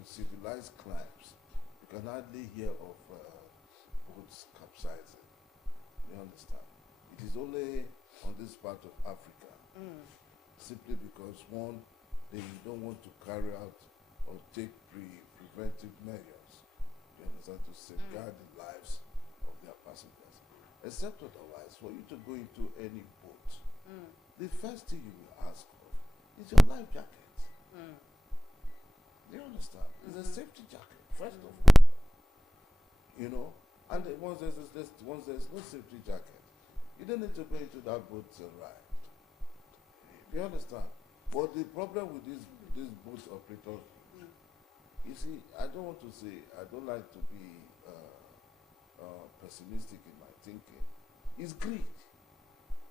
in civilized climes, you can hardly hear of boats capsizing. You understand? It is only on this part of Africa, simply because one, they don't want to carry out or take preventive measures. You understand, to safeguard the lives of their passengers. Except otherwise, for you to go into any boat, the first thing you will ask of is your life jacket. Do you understand? It's a safety jacket, first of all. You know, and then once there's no safety jacket, you don't need to go into that boat to ride. Do you understand? But the problem with these boat operators, you see, I don't want to say, I don't like to be pessimistic in my thinking. It's greed,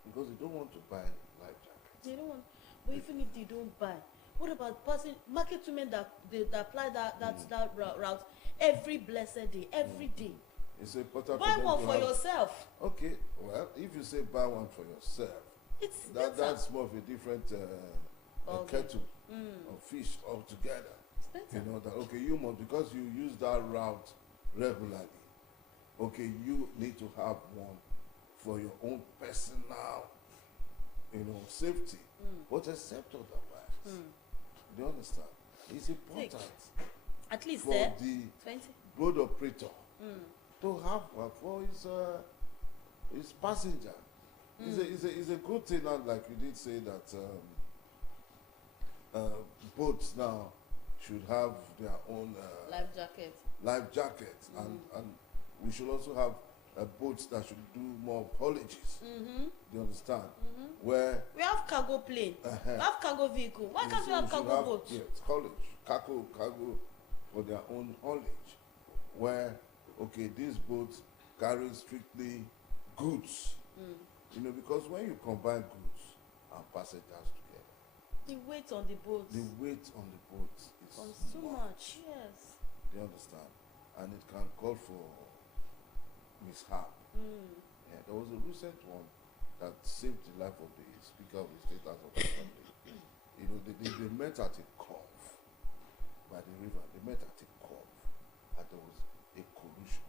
because they don't want to buy life jackets. They don't want, but even if they don't buy, what about market women that apply that route every blessed day, every day? It's important Buy for them one to for have, yourself. Okay, well, if you say buy one for yourself, It's that's more of a different Okay. kettle of fish altogether. better. You know that, okay, you must, because you use that route regularly, okay, you need to have one for your own personal, safety. But except otherwise, do you understand? It's important At least for the 20. road operator to have one for his passenger. It's a good thing, and like you did say that boats now should have their own Life jacket. and we should also have boats that should do more haulages. Do you understand? Where We have cargo plane. We have cargo vehicle. Why can't we have cargo boat? Yes, haulage, cargo for their own haulage. Where, okay, these boats carry strictly goods. Because when you combine goods and passengers together, The weight on the boat the weight on the boat is becomes too much. Yes. Do you understand? And it can call for mishap. Yeah, there was a recent one that saved the life of the Speaker of the State House of Assembly. They met at a cove by the river. They met at a cove, and there was a collision.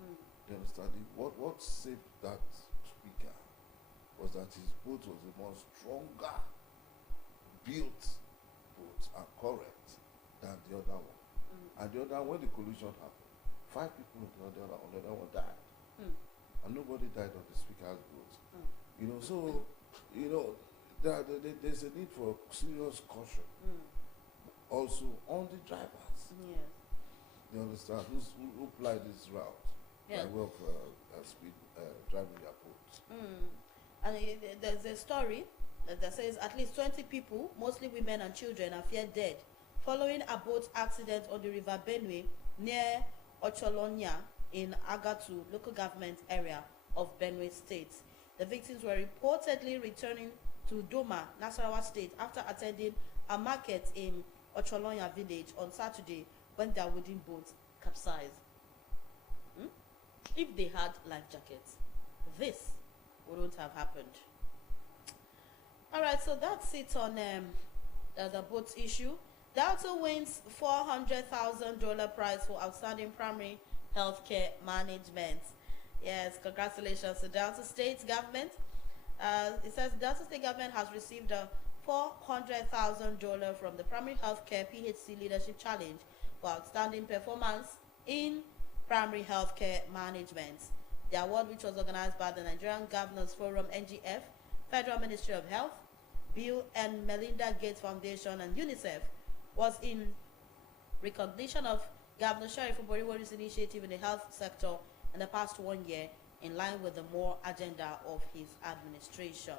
Do you understand? What saved that Speaker was that his boat was a more stronger built boat and correct than the other one. And the other, when the collision happened, 5 people on the other one died. And nobody died on the Speaker's boat. So, there's a need for serious caution. Also on the drivers. Yes. You understand? Who ply this route Yeah. by way of speed driving their boats. And there's a story that says at least 20 people, mostly women and children, are feared dead following a boat accident on the River Benue near Ocholonya in Agatu local government area of Benue State. The victims were reportedly returning to Doma, Nasarawa State, after attending a market in Ocholonya village on Saturday when their wooden boat capsized. If they had life jackets, this wouldn't have happened. Alright, so that's it on the boat issue. Delta wins $400,000 prize for outstanding primary healthcare management. Yes, congratulations to Delta State government. It says Delta State government has received a $400,000 from the Primary Healthcare PHC Leadership Challenge for outstanding performance in primary healthcare management. The award, which was organized by the Nigerian Governors Forum (NGF), Federal Ministry of Health, Bill and Melinda Gates Foundation, and UNICEF, was in recognition of Governor Sheriff Oboriwori's initiative in the health sector in the past 1 year, in line with the more agenda of his administration.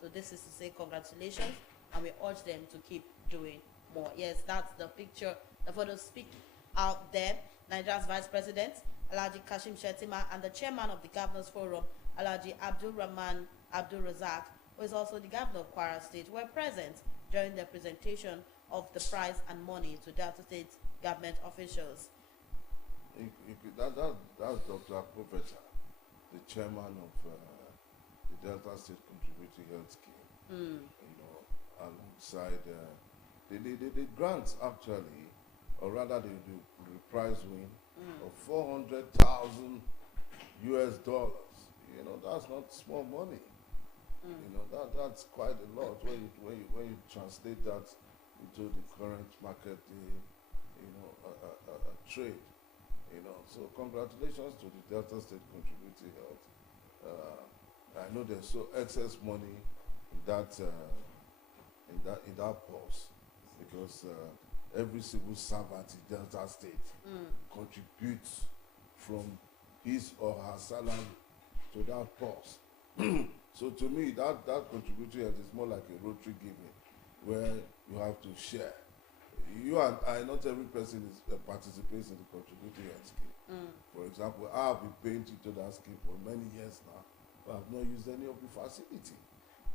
So this is to say congratulations, and we urge them to keep doing more. Yes, that's the picture, the photo speak out there. Nigeria's Vice President, Alhaji Kashim Shettima, and the Chairman of the Governors Forum, Alhaji Abdul Rahman Abdul Razak, who is also the Governor of Kwara State, were present during the presentation of the prize and money to Delta State government officials. That's Dr. Professor, the chairman of the Delta State Contributory Health Scheme. Alongside the grants actually or rather the prize win of $400,000. You know, that's not small money. You know, that's quite a lot when you translate that into the current market, trade. You know, so congratulations to the Delta State Contributing Health. I know there's so excess money in that purse, because every civil servant in Delta State contributes from his or her salary to that purse. So to me, that contributory health is more like a Rotary giving, where you have to share. You and I, not every person participates in the contributory health scheme. For example, I've been paying into that scheme for many years now, but I've not used any of the facility.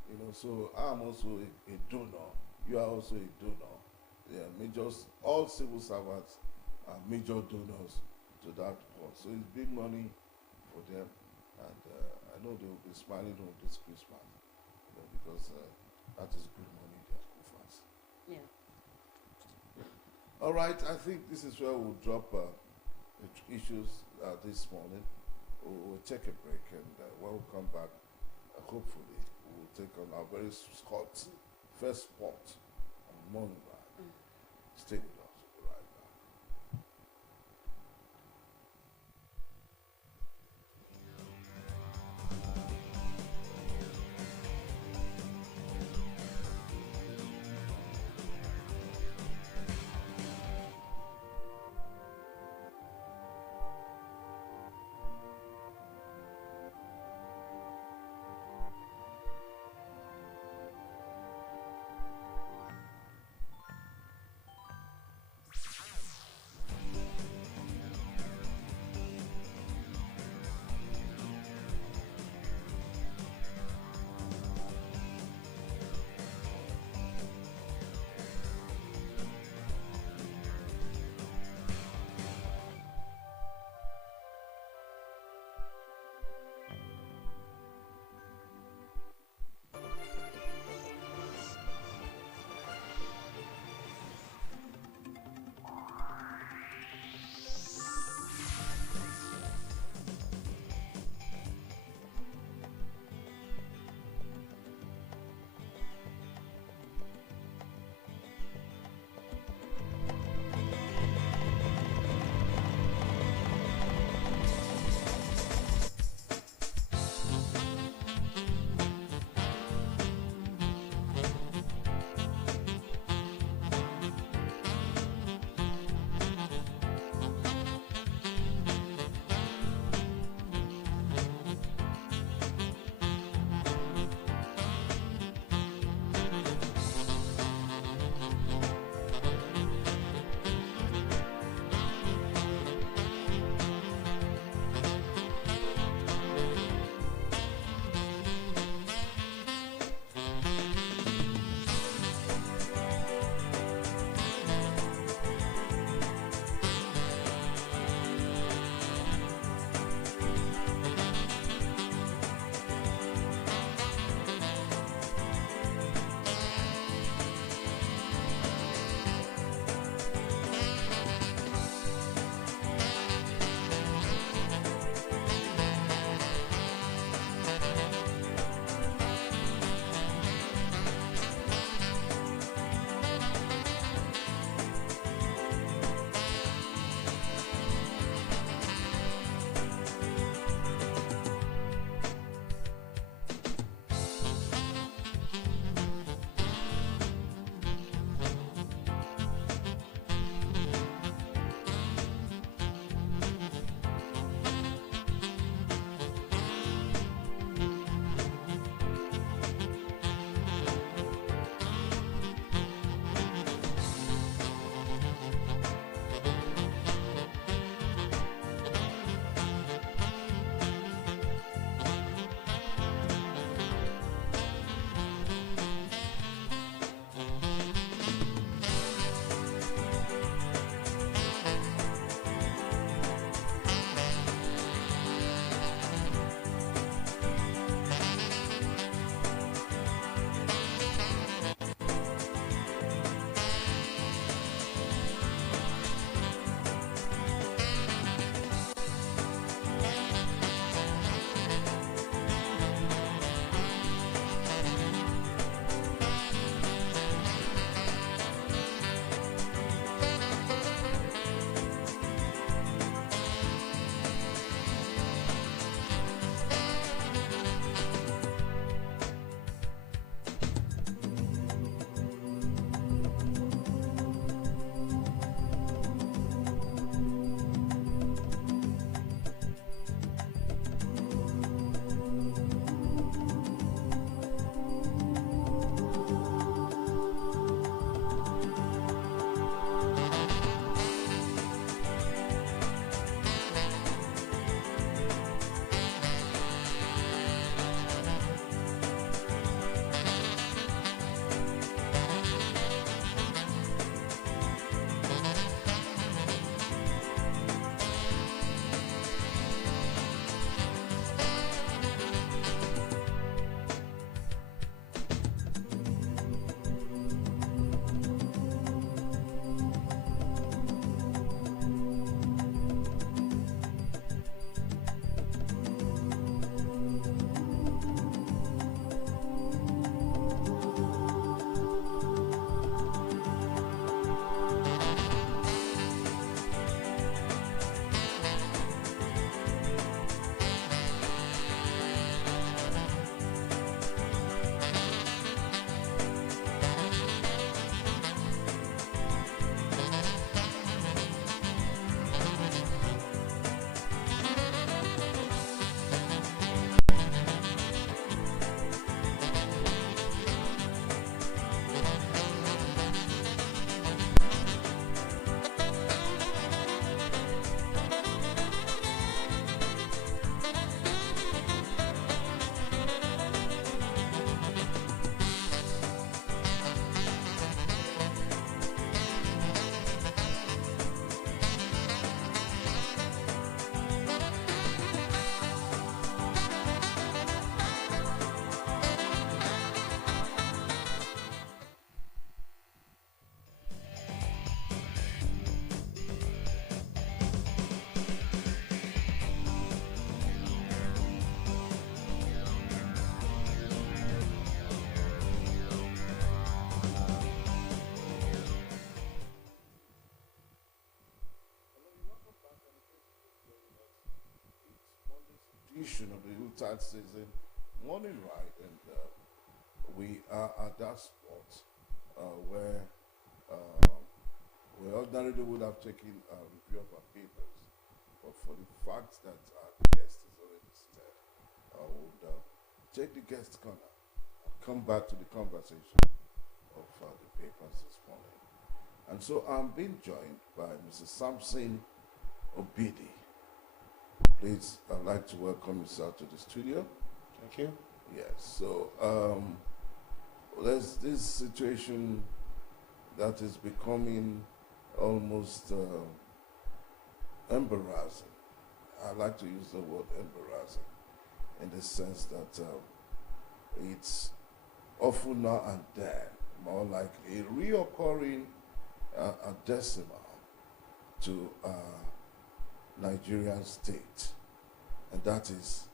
You know, so I'm also a donor. You are also a donor. Yeah, all civil servants are major donors to that cause. So it's big money for them, and I know they will be smiling on this Christmas, because that is good money in their coffers. Yeah. All right, I think this is where we'll drop the issues this morning. We'll take a break, and when we come back, hopefully we'll take on our very first spot on Morning Ride. Stay with us. We'll be right back. edition of the Utah season morning ride, and we are at that spot where we ordinarily would have taken a review of our papers, but for the fact that our guest is already there, I would take the guest corner and come back to the conversation of the papers this morning. And so I'm being joined by Mrs. Samson Obidi. Please, I'd like to welcome you, sir, to the studio. Thank you. Yes, so there's this situation that is becoming almost embarrassing. I like to use the word embarrassing in the sense that it's often now and then more like a reoccurring a decimal to Nigerian state, and that is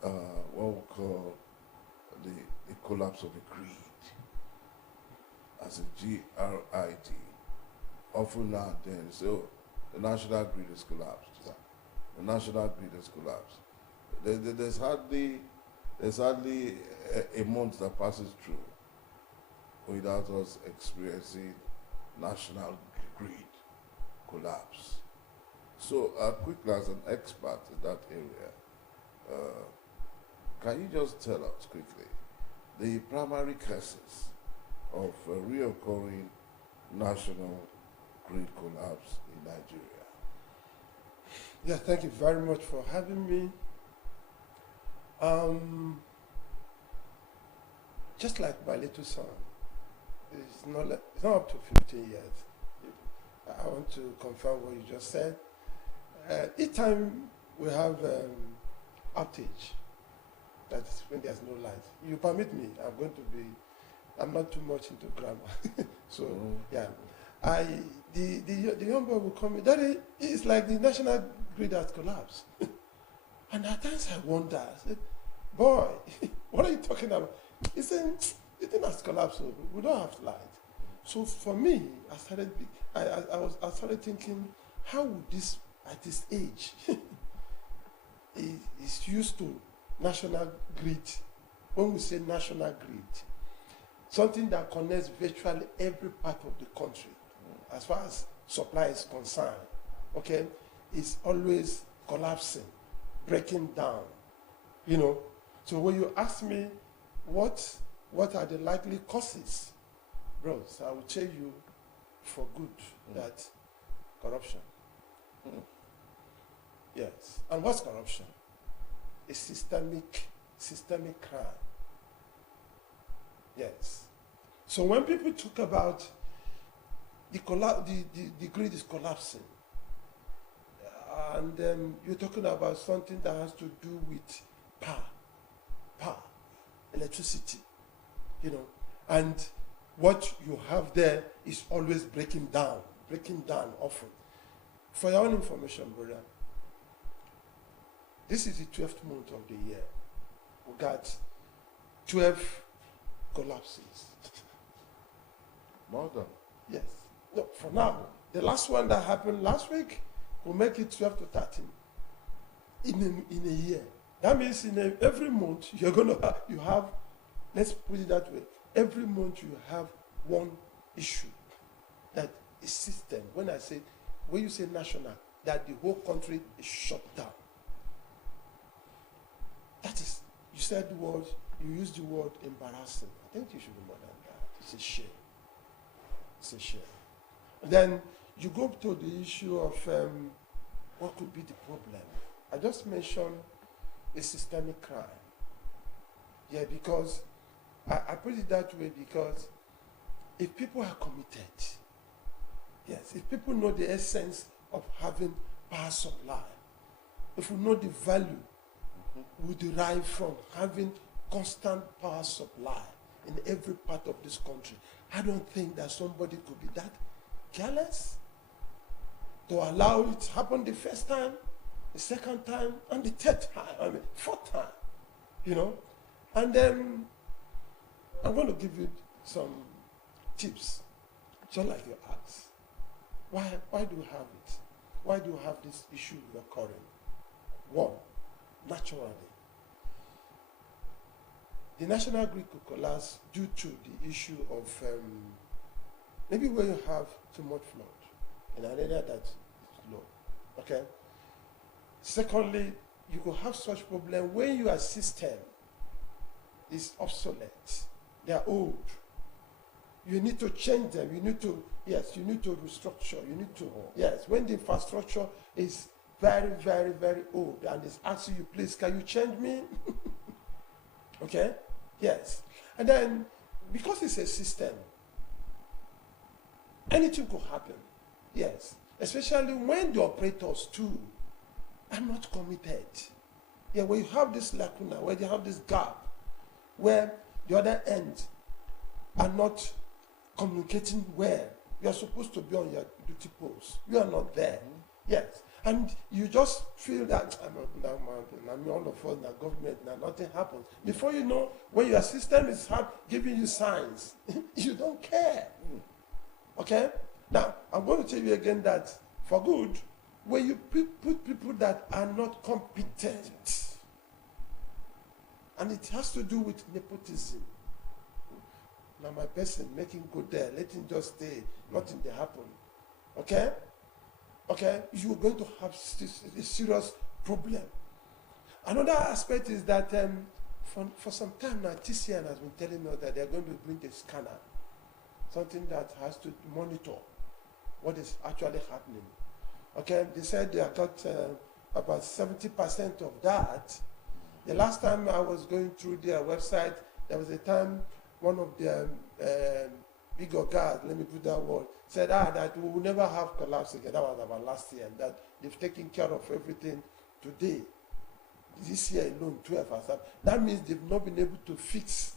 what we call the collapse of the grid, as in GRID. Often now and then, so the national grid is collapsed. The national grid is collapsed. There's hardly a month that passes through without us experiencing national grid collapse. So, quickly, as an expert in that area, can you just tell us quickly the primary causes of reoccurring national grid collapse in Nigeria? Yeah, thank you very much for having me. Just like my little son, it's not up to 15 years. I want to confirm what you just said. Each time we have outage, that's when there's no light. You permit me, I'm not too much into grammar. So, yeah. The young boy will come in, Daddy, it's like the national grid has collapsed. And at times I wonder, I said, boy, what are you talking about? He said, the thing has collapsed, so we don't have light. So for me, I started thinking, how would this, at this age, is used to national grid. When we say national grid, something that connects virtually every part of the country, as far as supply is concerned, okay, is always collapsing, breaking down, you know. So when you ask me what are the likely causes, bros, I will tell you for good that corruption. Yes. And what's corruption? A systemic crime. Yes. So when people talk about the grid is collapsing, and you're talking about something that has to do with power, electricity, you know, and what you have there is always breaking down often. For your own information, brother, this is the 12th month of the year. We got 12 collapses. More than? Yes. No, for now. The last one that happened last week will make it 12 to 13 in a year. That means every month you have, let's put it that way, every month you have one issue that is system. When you say national, that the whole country is shut down. That is, you used the word embarrassing. I think you should be more than that. It's a shame. It's a shame. And then you go to the issue of what could be the problem. I just mentioned a systemic crime. Yeah, because I put it that way because if people are committed, yes, if people know the essence of having power supply, if we know the value we derive from having constant power supply in every part of this country, I don't think that somebody could be that careless to allow it to happen the first time, the second time, and the third time, fourth time, you know. And then I'm going to give you some tips, just like you asked. Why do you have it? Why do you have this issue occurring? One, naturally. The national grid could collapse due to the issue of maybe where you have too much flood in an area that is low. Okay. Secondly, you could have such problem when your system is obsolete. They are old. You need to change them. You need to restructure. You need to, when the infrastructure is very, very, very old and it's asking you, please, can you change me? Okay? Yes. And then, because it's a system, anything could happen. Yes. Especially when the operators too are not committed. Yeah, when you have this lacuna, where you have this gap, where the other end are not communicating well, you are supposed to be on your duty post. You are not there. Yes. And you just feel that I'm all of us, now government, now nothing happens. Before you know, when your system is giving you signs, you don't care. Okay? Now, I'm going to tell you again that for good, when you put people that are not competent, and it has to do with nepotism. Now my person, make him go there, let him just stay, nothing will happen. Okay? Okay? You're going to have a serious problem. Another aspect is that for some time now, TCN has been telling us that they're going to bring a scanner, something that has to monitor what is actually happening. Okay? They said they have got about 70% of that. The last time I was going through their website, there was a time one of their bigger guys, let me put that word, said that we will never have collapse again. That was about last year, and that they've taken care of everything today. This year alone, 12 has happened. That means they've not been able to fix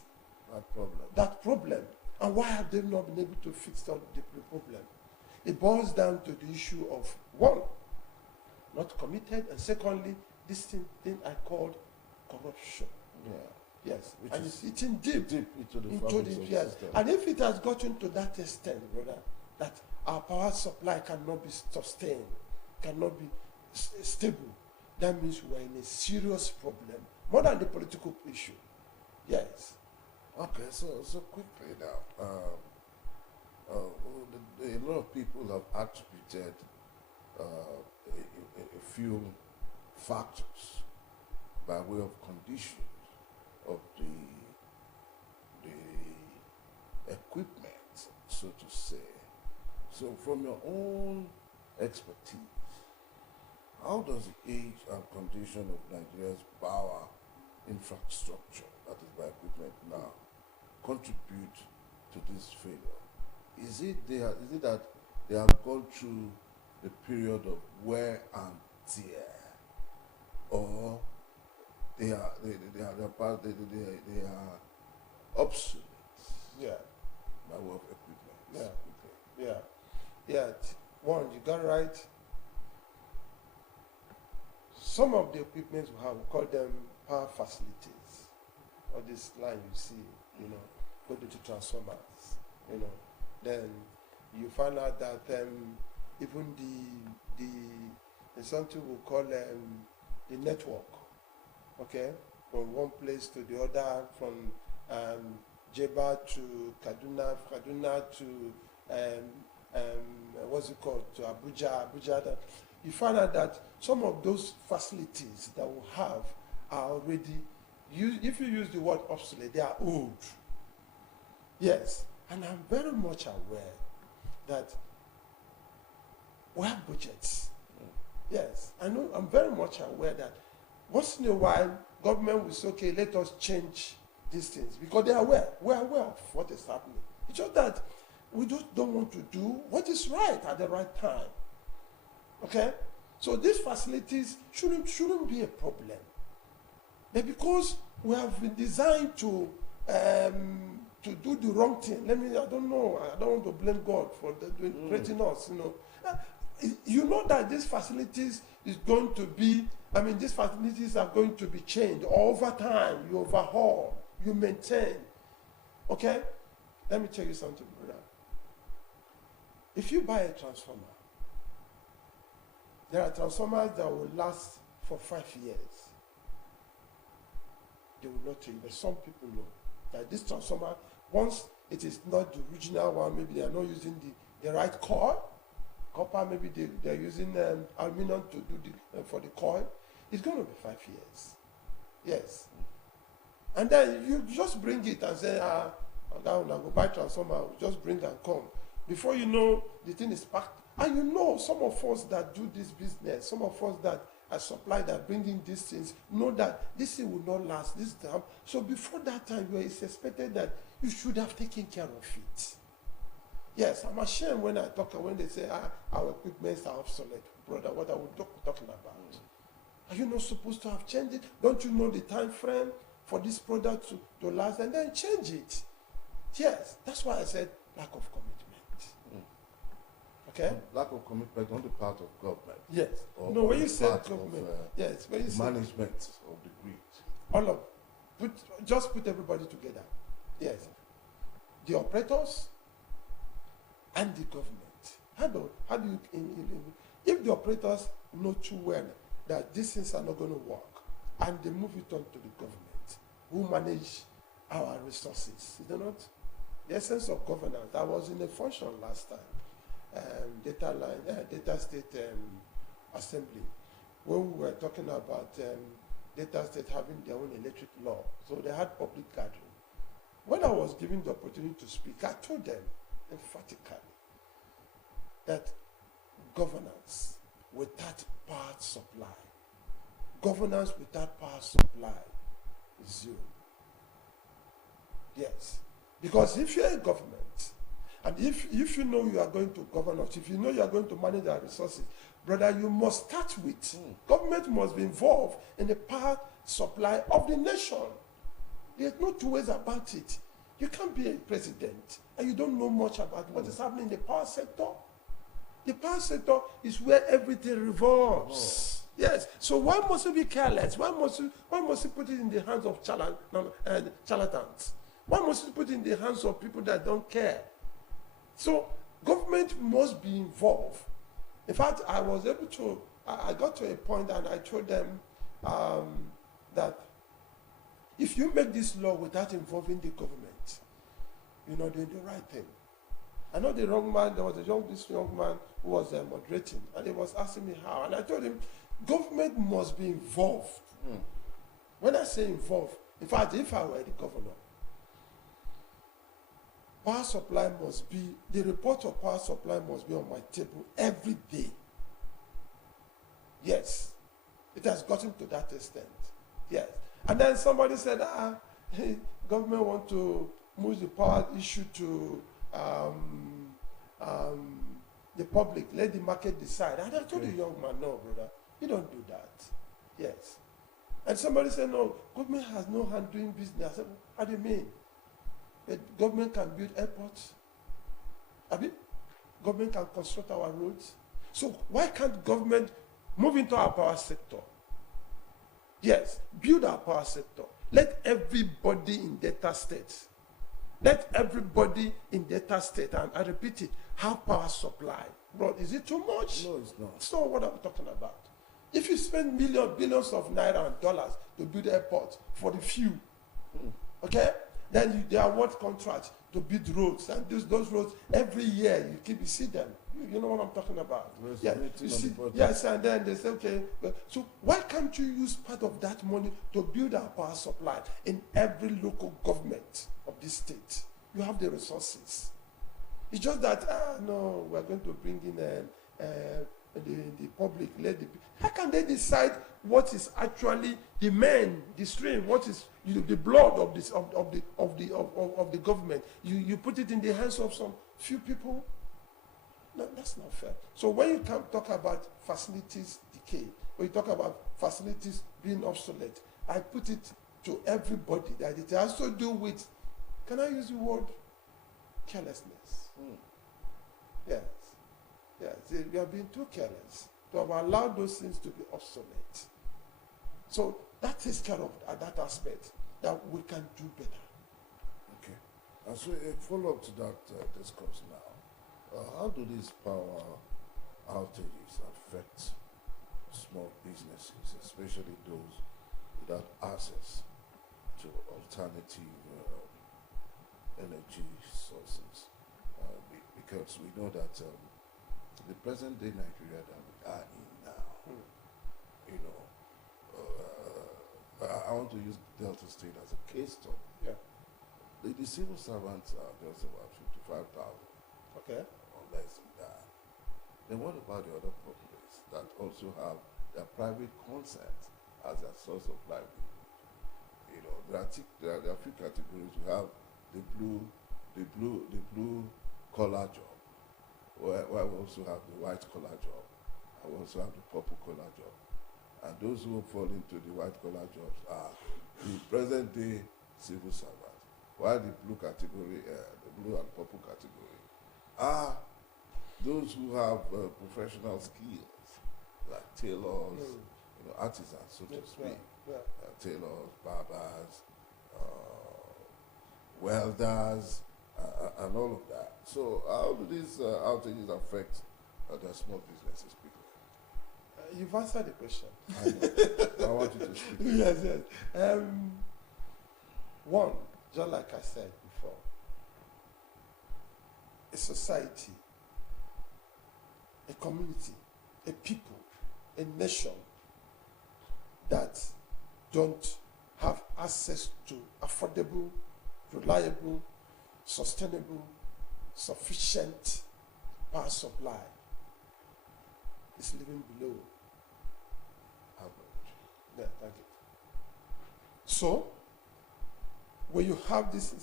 that problem. And why have they not been able to fix the problem? It boils down to the issue of, one, not committed, and secondly, this thing I called corruption. Yeah. Yes. Which and it's eating deep into the yes. system. And if it has gotten to that extent, brother, that our power supply cannot be sustained, cannot be stable, that means we're in a serious problem, more than the political issue. Yes. Okay, so quickly now, a lot of people have attributed a few factors by way of conditions of the equipment, so to say. So from your own expertise, how does the age and condition of Nigeria's power infrastructure, that is by equipment now, contribute to this failure? Is it that they have gone through the period of wear and tear, or they are obsolete? Yeah. By way of equipment. Yeah. Okay. Yeah. One, you got right. Some of the equipment we have, we call them power facilities. Or this line you see, go to transformers, Then you find out that even there's something we call the network. Okay, from one place to the other, from Jeba to Kaduna to what's it called, to Abuja. That you find out that some of those facilities that we have are already if you use the word obsolete, they are old. Yes, and I'm very much aware that we have budgets. Yes, I know. I'm very much aware that once in a while, government will say, okay, let us change these things, because they are aware. We're aware of what is happening. It's just that we just don't want to do what is right at the right time. Okay? So these facilities shouldn't be a problem. But because we have been designed to do the wrong thing, I don't know. I don't want to blame God for creating us, You know that these facilities is going to be, these facilities are going to be changed over time. You overhaul, you maintain. Okay? Let me tell you something, brother. If you buy a transformer, there are transformers that will last for 5 years. they will not tell you, but some people know that this transformer, once it is not the original one, maybe they are not using the right coil, copper, maybe they're using aluminum to do for the coil, it's going to be 5 years. Yes. And then you just bring it and say, now go buy transformer, just bring and come. Before you know, the thing is packed. And you know, some of us that do this business, some of us that are supply that bring in these things, know that this thing will not last this time. So before that time, it's expected that you should have taken care of it. Yes, I'm ashamed when they say our equipment are obsolete. Brother, what are we talking about? Are you not supposed to have changed it? Don't you know the time frame for this product to last, and then change it? Yes, that's why I said lack of commitment. Okay? Lack of commitment on the part of government. Yes. Or No, when you the said part government, of, yes, when you said management of the grid. all of, just put everybody together. Yes. The operators and the government. How do you, if the operators know too well that these things are not going to work, and they move it on to the government, who manage our resources, is it not? The essence of governance. I was in a function last time, data state assembly, when we were talking about data state having their own electric law. So they had public gathering. When I was given the opportunity to speak, I told them emphatically that governance without power supply, governance without power supply is zero. Yes. Because if you're a government, and if you know you are going to govern us, if you know you are going to manage our resources, brother, you must start with government must be involved in the power supply of the nation. There's no two ways about it. You can't be a president and you don't know much about what is happening in the power sector. The power sector is where everything revolves. Yes. So why must you be careless? Why must you put it in the hands of charlatans? Why must you put it in the hands of people that don't care? So government must be involved. In fact, I got to a point and I told them that if you make this law without involving the government, you're not doing the right thing. I know the wrong man, there was this young man who was moderating, and he was asking me how. And I told him, government must be involved. When I say involved, in fact, if I were the governor, power supply must be, the report of power supply must be on my table every day. Yes. It has gotten to that extent. Yes. And then somebody said, government want to move the power issue to the public, let the market decide. And I told the young man, no, brother, you don't do that. Yes. And somebody said, no, government has no hand doing business. I said, how do you mean? The government can build airports. Government can construct our roads. So why can't government move into our power sector? Yes, build our power sector. Let everybody in Delta State, let everybody in Delta State, and I repeat it, have power supply. Bro, is it too much? No, it's not. It's not what I'm talking about. If you spend billions of naira and dollars to build airports for the few, okay? Then they award contracts to build roads, and those roads every year you see them. You know what I'm talking about? Yeah, you see, yes, and then they say, okay, so why can't you use part of that money to build our power supply in every local government of this state? You have the resources. It's just that no, we're going to bring in the public. How can they decide what is actually the main, the stream, what is the blood of this of the government? You put it in the hands of some few people. No, that's not fair. So when you talk about facilities decay, when you talk about facilities being obsolete, I put it to everybody that it has to do with, can I use the word carelessness? Yes. Yes. We are being too careless to have allowed those things to be obsolete. So that takes care of that aspect that we can do better. Okay. And so a follow-up to that discourse now. How do these power outages affect small businesses, especially those without access to to alternative energy sources because we know that the present day Nigeria that we are in now, you know, I want to use Delta State as a case study. Yeah. The civil servants are just about 55,000, Okay. or less than that. Then what about the other populace that also have their private consent as their source of livelihood? You know, there are a few categories. We have the blue collar job, where we also have the white collar job, and we also have the purple collar job. And those who fall into the white collar jobs are the present day civil servants, while the blue category, the blue and purple category, are those who have professional skills like tailors, you know, artisans, so to speak, tailors, barbers, welders, and all of that. So how do these outages affect the small businesses, people? You've answered the question. I want you to speak. Yes, yes. One, just like I said before, a society, a community, a people, a nation that don't have access to affordable, reliable, sustainable, sufficient power supply is living below average. Yeah, thank you. So, when you have this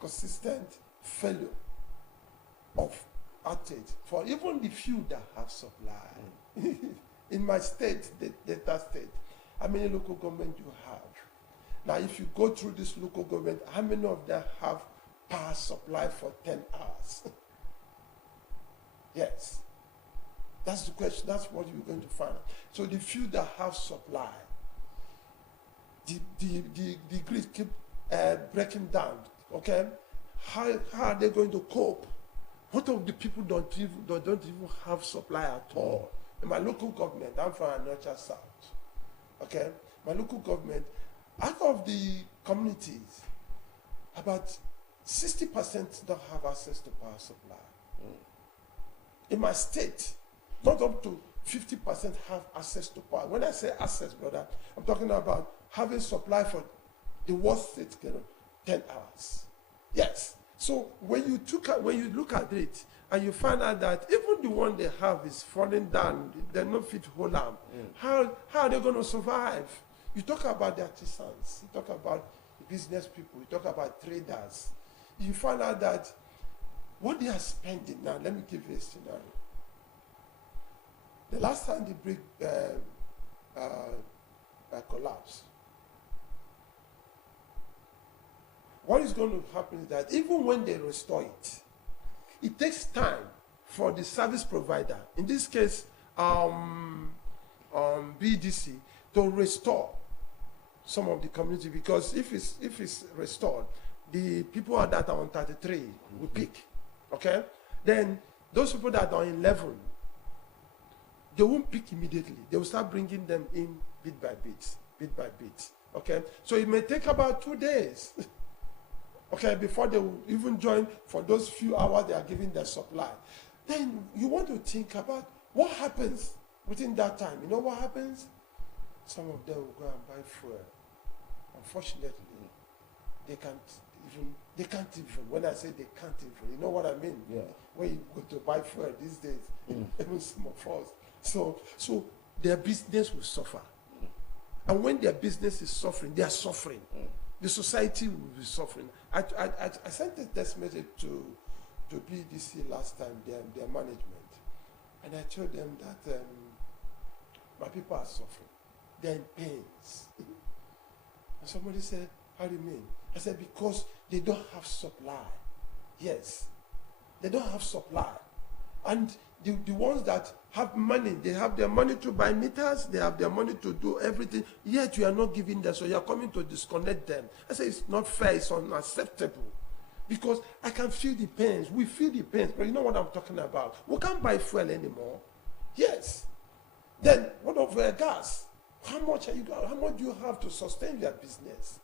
consistent failure of outage for even the few that have supply, in my state, the Delta State, how many local government you have? Now, if you go through this local government, how many of them have power supply for 10 hours? Yes. That's the question. That's what you're going to find out. So the few that have supply, the grid keep breaking down. Okay, how are they going to cope? What of the people don't even have supply at all? In my local government, I'm from Anocha South. Okay, my local government, out of the communities, about 60% don't have access to power supply. In my state, not up to 50% have access to power. When I say access, brother, I'm talking about having supply for the worst state, 10 hours. Yes. So when you look at it and you find out that even the one they have is falling down, they're not fit to hold on. How are they going to survive? You talk about the artisans, you talk about the business people, you talk about traders. You find out that what they are spending now, let me give you a scenario. The last time the brick collapsed, what is going to happen is that even when they restore it, it takes time for the service provider, in this case, BDC, to restore some of the community, because if it's restored, the people that are on 33 will pick. Okay? Then those people that are on 11, they won't pick immediately. They will start bringing them in bit by bit. Okay? So it may take about 2 days. Okay, before they will even join for those few hours they are giving their supply. Then you want to think about what happens within that time. You know what happens? Some of them will go and buy fuel. Unfortunately, they can't even, when I say they can't even, you know what I mean? Yeah. When you go to buy fuel these days, even some of us. So their business will suffer. And when their business is suffering, they are suffering. The society will be suffering. I sent a text message to BDC last time, their management, and I told them that my people are suffering. They're in pains. And somebody said, how do you mean? I said, because they don't have supply. Yes. They don't have supply. And the ones that have money, they have their money to buy meters, they have their money to do everything, yet you are not giving them, so you are coming to disconnect them. I say it's not fair, it's unacceptable. Because I can feel the pains, we feel the pains, but you know what I'm talking about. We can't buy fuel anymore. Yes. Then, what of gas? How much do you have to sustain your business?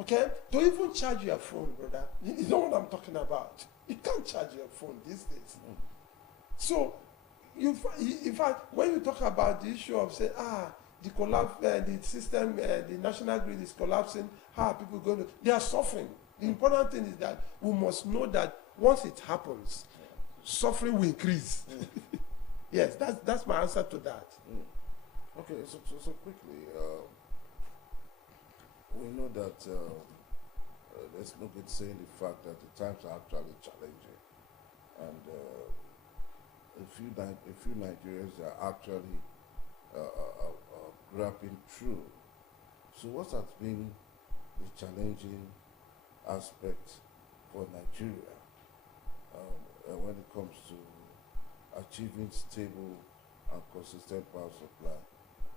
Okay? To even charge your phone, brother. You know what I'm talking about. You can't charge your phone these days. So, in fact, when you talk about the issue of saying, the collapse, the system, the national grid is collapsing, how are people going to, they are suffering. The important thing is that we must know that once it happens, suffering will increase. Yes, that's my answer to that. Okay, so quickly, we know that there's no good saying the fact that the times are actually challenging, and a few Nigerians are actually grappling through. So, what has been the challenging aspect for Nigeria when it comes to achieving stable and consistent power supply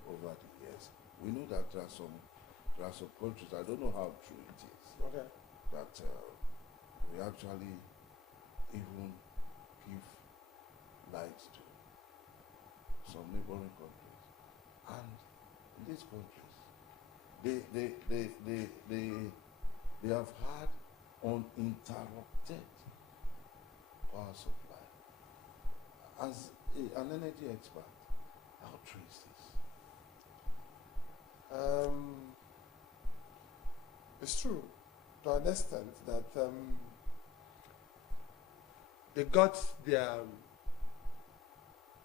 over the years? We know that there are some countries, I don't know how true it is, Okay. that we actually even give light to some neighboring countries, and in these countries, they have had uninterrupted power supply. As an energy expert, how true is this? It's true to an extent that they got their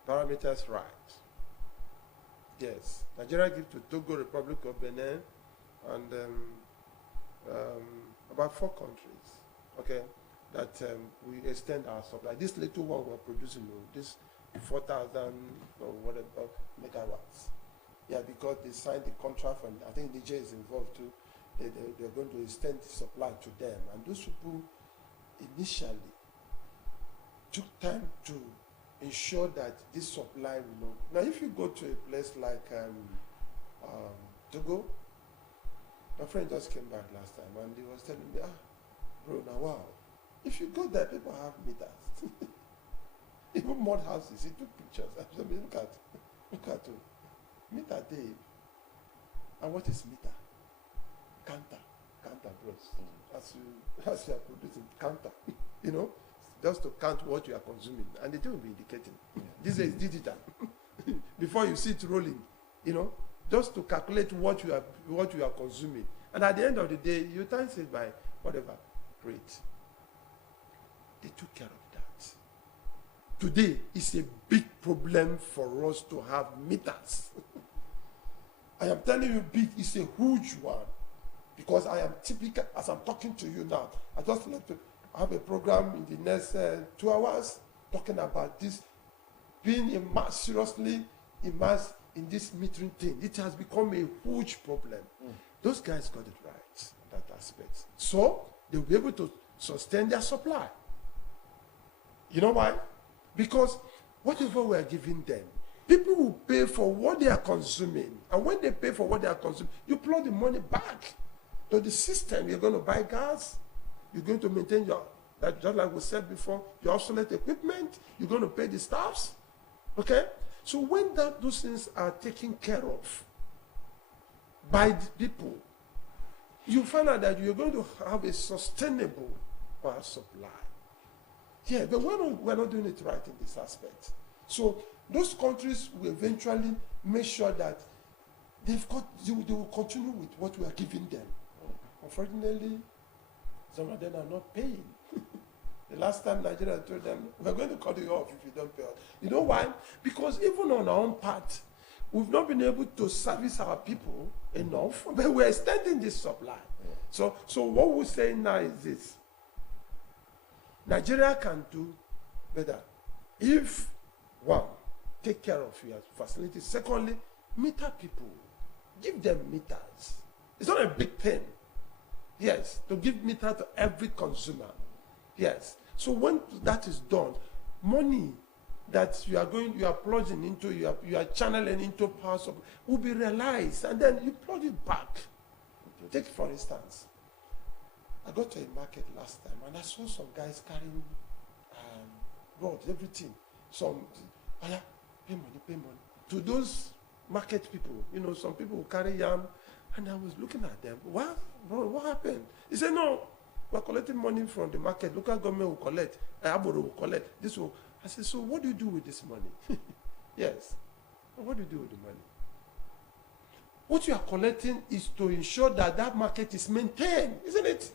parameters right. Yes, Nigeria gives to Togo, Republic of Benin, and about 4 countries, okay, that we extend our supply. This little one we're producing, this 4,000 or whatever megawatts. Yeah, because they signed the contract, and I think Niger is involved too. They're going to extend the supply to them. And those people initially took time to ensure that this supply will not. Now, if you go to a place like Togo, my friend just came back last time and he was telling me, bro, now wow, if you go there, people have meters. Even mud houses, he took pictures. I said, look at it. Meter, Dave. And what is meter? Counter, bros. As you are producing, counter. Just to count what you are consuming. And the thing will be indicating. This is digital. Before you see it rolling, just to calculate what you are consuming. And at the end of the day, you times it by whatever rate. They took care of that. Today, it's a big problem for us to have meters. I am telling you, big, it's a huge one. Because I am typical, as I'm talking to you now, I just like to have a program in the next 2 hours talking about this, being seriously immersed in this metering thing. It has become a huge problem. Those guys got it right, that aspect. So, they'll be able to sustain their supply. You know why? Because whatever we are giving them, people will pay for what they are consuming. And when they pay for what they are consuming, you plug the money back to the system. You're going to buy gas. You're going to maintain just like we said before, your obsolete equipment. You're going to pay the staffs. Okay? So when those things are taken care of by the people, you find out that you're going to have a sustainable power supply. Yeah, but we're not doing it right in this aspect. So those countries will eventually make sure that they will continue with what we are giving them. Unfortunately, some of them are not paying. The last time Nigeria told them, we're going to cut you off if you don't pay us. You know why? Because even on our own part, we've not been able to service our people enough, but we're extending this supply. So what we're saying now is this. Nigeria can do better if, one, take care of your facilities. Secondly, meter people. Give them meters. It's not a big thing. Yes, to give meter to every consumer. Yes. So when that is done, money that you are plunging into, you are channeling into power supply will be realized, and then you plug it back. Take for instance, I got to a market last time and I saw some guys carrying rods, everything. Pay money. To those market people. You know, some people will carry yam, and I was looking at them. What, bro? What happened? He said, no, we're collecting money from the market. Local government will collect. Aboro will collect. This will. I said, so what do you do with this money? Yes. What do you do with the money? What you are collecting is to ensure that that market is maintained, isn't it?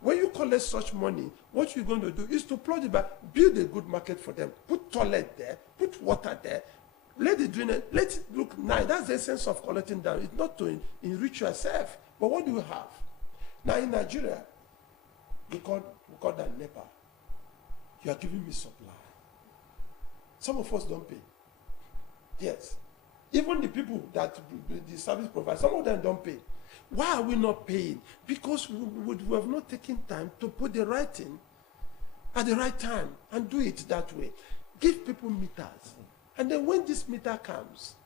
When you collect such money, what you're going to do is to plug it back, build a good market for them, put toilet there, put water there, let it drain it, let it look nice. That's the essence of collecting down. It's not to enrich yourself. But what do you have? Now in Nigeria, we call that NEPA. You are giving me supply. Some of us don't pay. Yes. Even the people that the service provider, some of them don't pay. Why are we not paying? Because we have not taken time to put the right thing at the right time and do it that way. Give people meters. And then when this meter comes,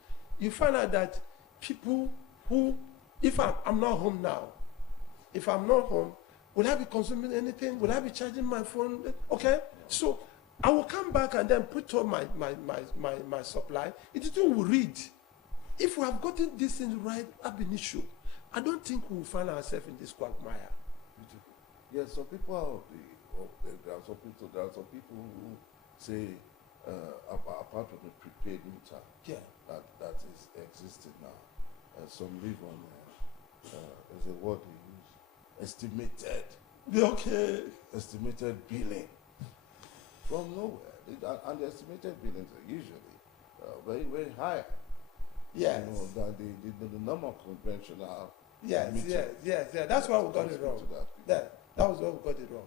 you find out that people who, if I'm not home now, if I'm not home, will I be consuming anything? Will I be charging my phone? Okay? So I will come back and then put on my supply. It will read. If we have gotten this thing right ab initio, I don't think we will find ourselves in this quagmire. Beautiful. Yes, some people there are some people who say apart from the prepaid meter that is existing now, some live on there's a word they use, estimated. Okay. Estimated billing from nowhere, and the estimated billings are usually very, very high. Yes. You know, that the normal conventional. Yes. That's why we got it wrong. That was why we got it wrong.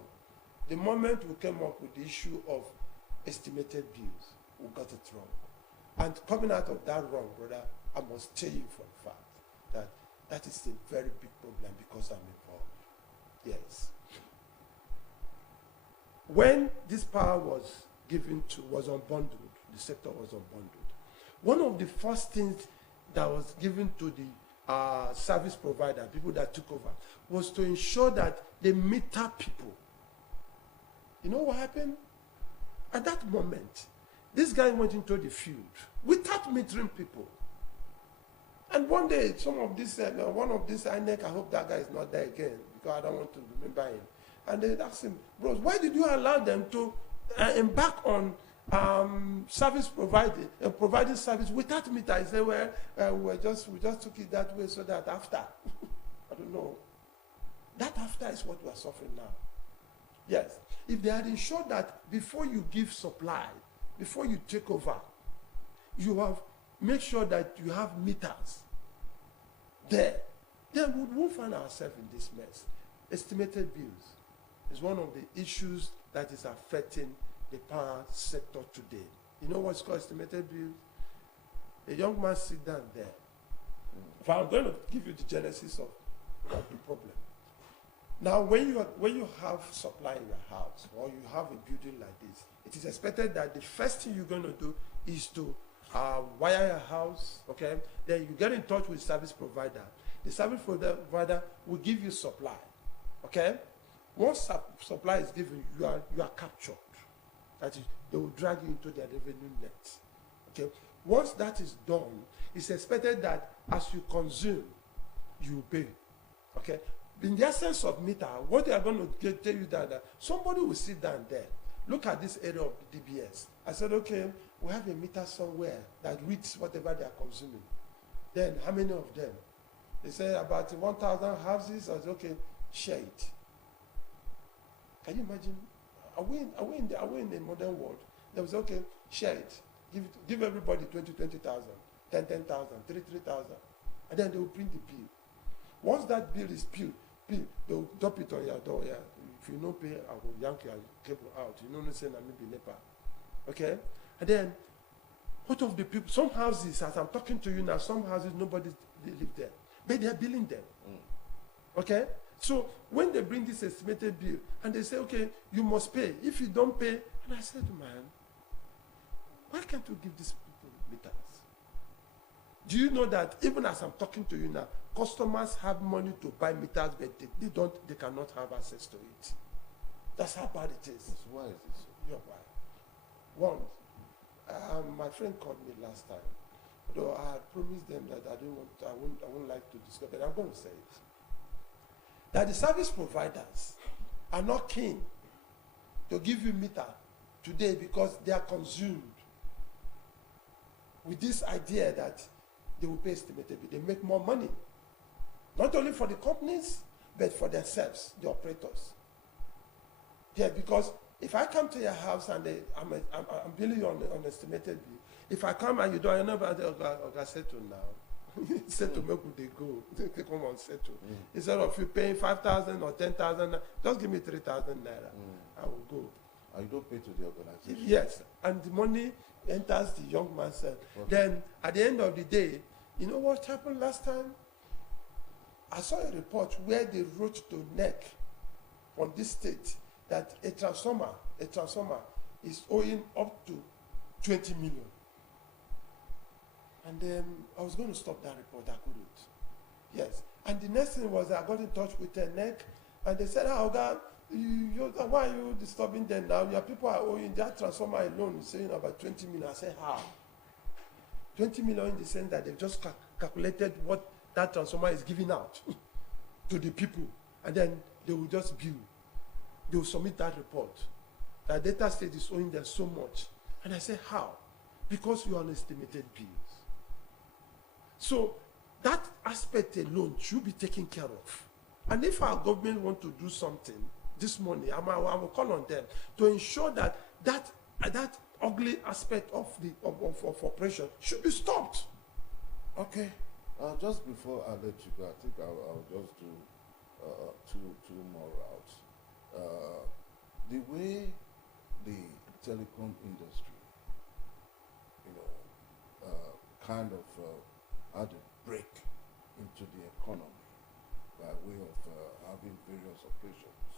The moment we came up with the issue of estimated bills, we got it wrong. And coming out of that wrong, brother, I must tell you for a fact that is a very big problem because I'm involved. Yes. When this power was unbundled, the sector was unbundled. One of the first things that was given to the service provider, people that took over, was to ensure that they meter people. You know what happened? At that moment, this guy went into the field without metering people. And one day, one of this INEC, I hope that guy is not there again, because I don't want to remember him. And they asked him, bros, why did you allow them to embark on service providing service without meter? He said, well, we just took it that way so that after, I don't know. That after is what we are suffering now. Yes. If they had ensured that before you give supply, before you take over, you have make sure that you have meters there, then we won't find ourselves in this mess. Estimated bills is one of the issues that is affecting the power sector today. You know what's called estimated bills? A young man sit down there. If I'm going to give you the genesis of the problem. Now, when you have supply in your house or you have a building like this, it is expected that the first thing you're going to do is to wire your house, okay? Then you get in touch with service provider. The service provider will give you supply, okay? Once supply is given, you are captured. That is, they will drag you into their revenue net, okay? Once that is done, it's expected that as you consume, you pay, okay? In the essence of meter, what they are going to tell you that somebody will sit down there, look at this area of the DBS. I said, okay, we have a meter somewhere that reads whatever they are consuming. Then how many of them? They say about 1,000 houses. I said, okay, share it. Can you imagine? Are we in the modern world? They will say, okay, share it. Give everybody 20,000, 10,000, 3,000. And then they will print the bill. Once that bill is paid, they will drop it on your door. Yeah. If you don't pay, I will yank your cable out. You know what I'm saying? Maybe NEPA. Okay? And then, what of the people? Some houses, as I'm talking to you now, some houses, nobody live there. But they are billing them. Okay? So, when they bring this estimated bill, and they say, okay, you must pay. If you don't pay, and I said, man, why can't you give these people meters? Do you know that even as I'm talking to you now, customers have money to buy meters, but they cannot have access to it. That's how bad it is. So why is it so? Yeah, why? One, my friend called me last time. though I had promised them that I wouldn't like to discuss, but I'm going to say it. That the service providers are not keen to give you meter today because they are consumed with this idea that they will pay estimated bill. They make more money, not only for the companies, but for themselves, the operators. Yeah, because if I come to your house and I'm billing you on estimated bill, if I come and you don't, I know about the settle now. Settle, make they go. They come on settle. Instead of you paying 5,000 or 10,000, just give me 3,000 naira. I will go. And you don't pay to the organization? Yes, and the money enters the young man's cell. Then at the end of the day, you know what happened last time? I saw a report where they wrote to NEC from this state that a transformer is owing up to 20 million. And then I was going to stop that report, I couldn't. Yes, and the next thing was I got in touch with the NEC, and they said, "Oh God, why are you disturbing them now? Your people are owing that transformer alone is saying about 20 million." I said, "How?" 20 million in the sense that they've just calculated what that transformer is giving out to the people, and then they will just bill. They will submit that report. That data state is owing them so much. And I said, how? Because you are on estimated bills. So that aspect alone should be taken care of. And if our government want to do something this morning, I will call on them to ensure that that ugly aspect of operation should be stopped. Okay. Just before I let you go, I think I'll just do two more routes. The way the telecom industry, kind of had a break into the economy by way of having various operations.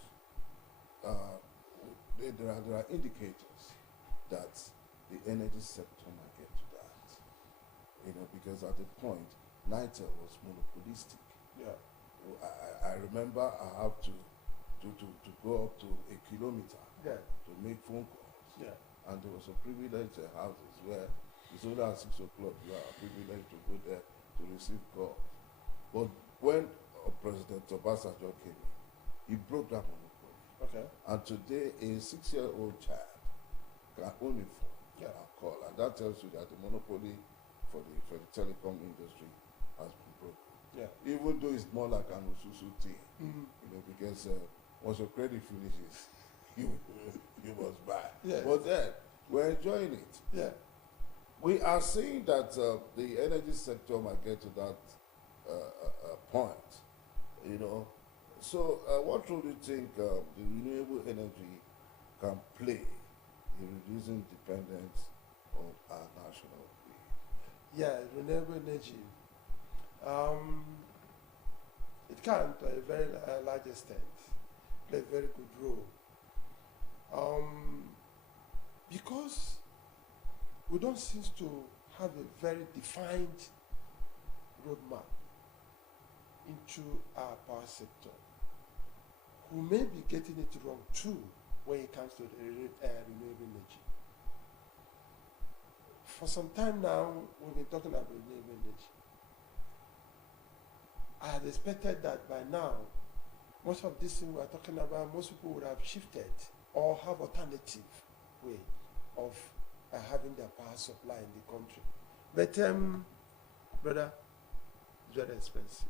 There are indicators that the energy sector might get to that. Because at the point, Nitel was monopolistic. Yeah. I remember I have to go up to a kilometer to make phone calls. Yeah. And there was a privileged houses where it's only at 6 o'clock you are privileged to go there to receive calls. But when President Obasanjo came in, he broke that monopoly. Okay. And today a 6-year-old child can own a phone and call. And that tells you that the monopoly for the telecom industry has been broken. Yeah. Even though it's more like an Ususu thing, because once your credit finishes, you must buy. Yeah. But then we're enjoying it. Yeah. We are seeing that the energy sector might get to that point. So what role do you think the renewable energy can play in reducing dependence on our national grid? Yeah, renewable energy. It can, to a very large extent, play a very good role. Because we don't seem to have a very defined roadmap into our power sector. We may be getting it wrong too when it comes to renewable energy. For some time now, we've been talking about renewable energy. I had expected that by now, most of these things we're talking about, most people would have shifted or have alternative way of having their power supply in the country. But, brother, it's very expensive.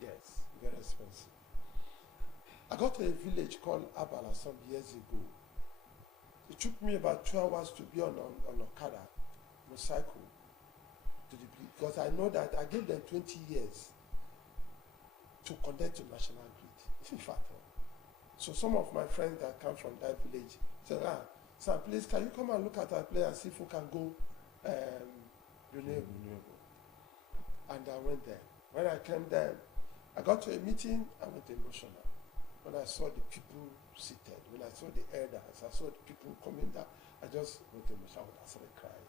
Yes, very expensive. I got to a village called Abala some years ago. It took me about 2 hours to be on Okada, motorcycle, because I know that I gave them 20 years to connect to national grid, in fact. So some of my friends that come from that village said, sir, please, can you come and look at our place and see if we can go renewable? And I went there. When I came there, I got to a meeting, I went emotional. When I saw the people seated, when I saw the elders, I saw the people coming down, I just went emotional. I started crying.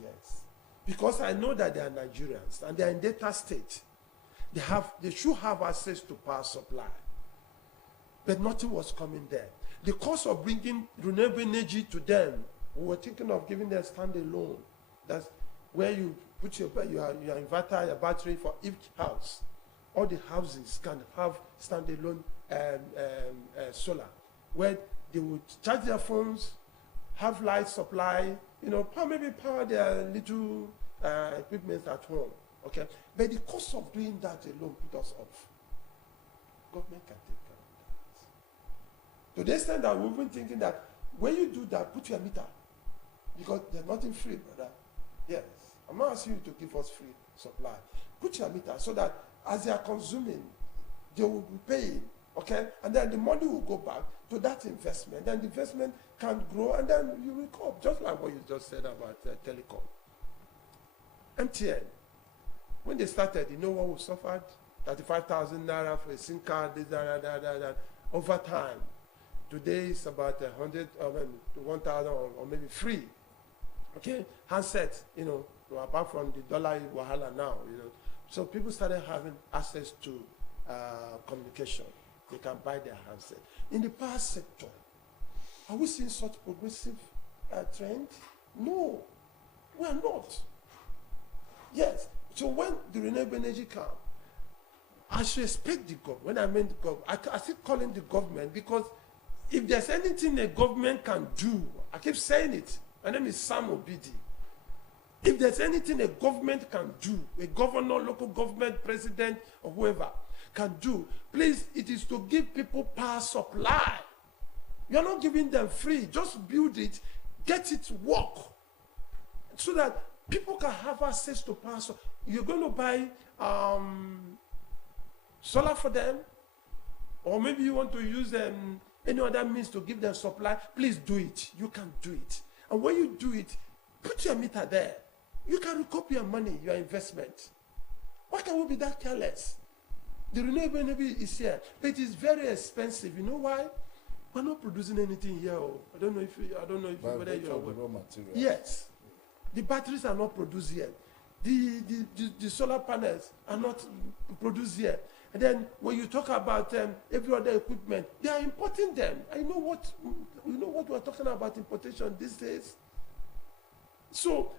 Yes. Because I know that they are Nigerians and they are in data state. They should have access to power supply. But nothing was coming there. The cost of bringing renewable energy to them, we were thinking of giving them standalone. That's where you put your inverter, your battery for each house. All the houses can have standalone solar, where they would charge their phones, have light supply, maybe power their little equipment at home. Okay, but the cost of doing that alone put us off. Government can take care of that. To the extent that we've been thinking that when you do that, put your meter, because there's nothing free, brother. Yes, I'm not asking you to give us free supply. Put your meter so that as they are consuming, they will be paying, okay? And then the money will go back to that investment. Then the investment can grow, and then you recover, just like what you just said about telecom. MTN, when they started, you know what we suffered? 35,000 naira for a SIM card, this, that. Over time, today it's about 100, 1,000 or maybe free. Okay, handset, apart from the dollar wahala now, So people started having access to communication. They can buy their handset. In the power sector, are we seeing such progressive trend? No, we are not. Yes, so when the renewable energy comes, I should expect the government. When I mean the government, I still calling the government, because if there's anything a government can do, I keep saying it. My name is Sam Obidi. If there's anything a government can do, a governor, local government, president, or whoever can do, please, it is to give people power supply. You're not giving them free. Just build it, get it work, so that people can have access to power. You're going to buy solar for them, or maybe you want to use any other means to give them supply. Please do it. You can do it. And when you do it, put your meter there. You can recoup your money, your investment. Why can we be that careless? The renewable energy is here, but it is very expensive. You know why? We're not producing anything here. I don't know if whether you are aware. Raw material. Yes, the batteries are not produced here. The solar panels are not produced here. And then when you talk about every other equipment, they are importing them. You know what we're talking about importation these days. So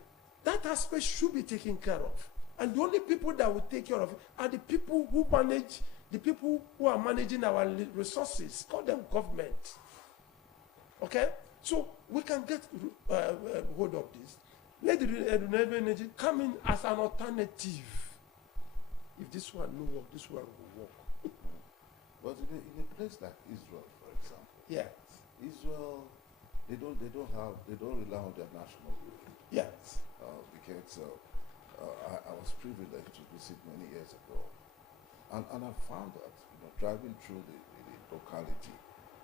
that aspect should be taken care of. And the only people that will take care of it are the people who manage, the people who are managing our resources. Call them government. Okay? So we can get hold of this. Let the renewable energy come in as an alternative. If this one no work, this one will work. But in a place like Israel, for example, Yes. Israel, they don't rely on their national grid. Yes. Because I was privileged to visit many years ago, and I found that driving through the locality,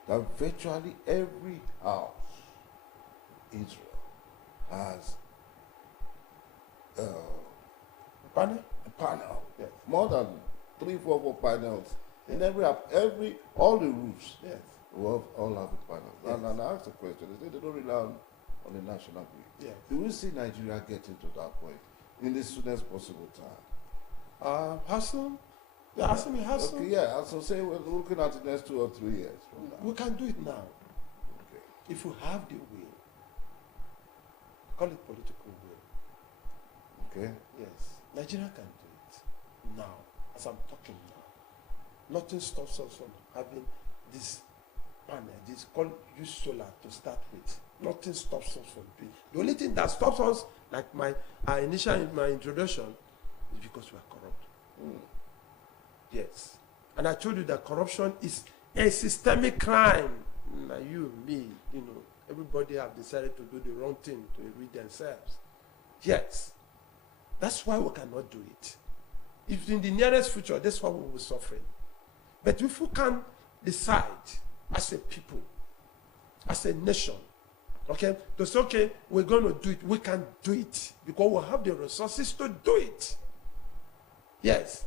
that virtually every house in Israel has Panel? a panel. Yes. More than 3, 4 panels in all the roofs. Yes. All have a panel. Yes. And I asked a question. They say they don't rely on the national grid. Yes. Do we see Nigeria getting to that point in the soonest possible time? How soon? You're asking me how soon? Okay, yeah. So say we're looking at the next 2 or 3 years from now. We can do it now. Okay. If we have the will. Call it political will. Okay. Yes. Nigeria can do it now, as I'm talking now. Nothing stops us from having this panel, use solar to start with. Nothing stops us from doing. The only thing that stops us, like my introduction, is because we are corrupt. Yes. And I told you that corruption is a systemic crime. Now you, me, everybody have decided to do the wrong thing to rid themselves. Yes. That's why we cannot do it. If in the nearest future, that's why we will be suffering. But if we can decide as a people, as a nation, okay, to say, okay, we're going to do it, we can do it because we have the resources to do it. Yes.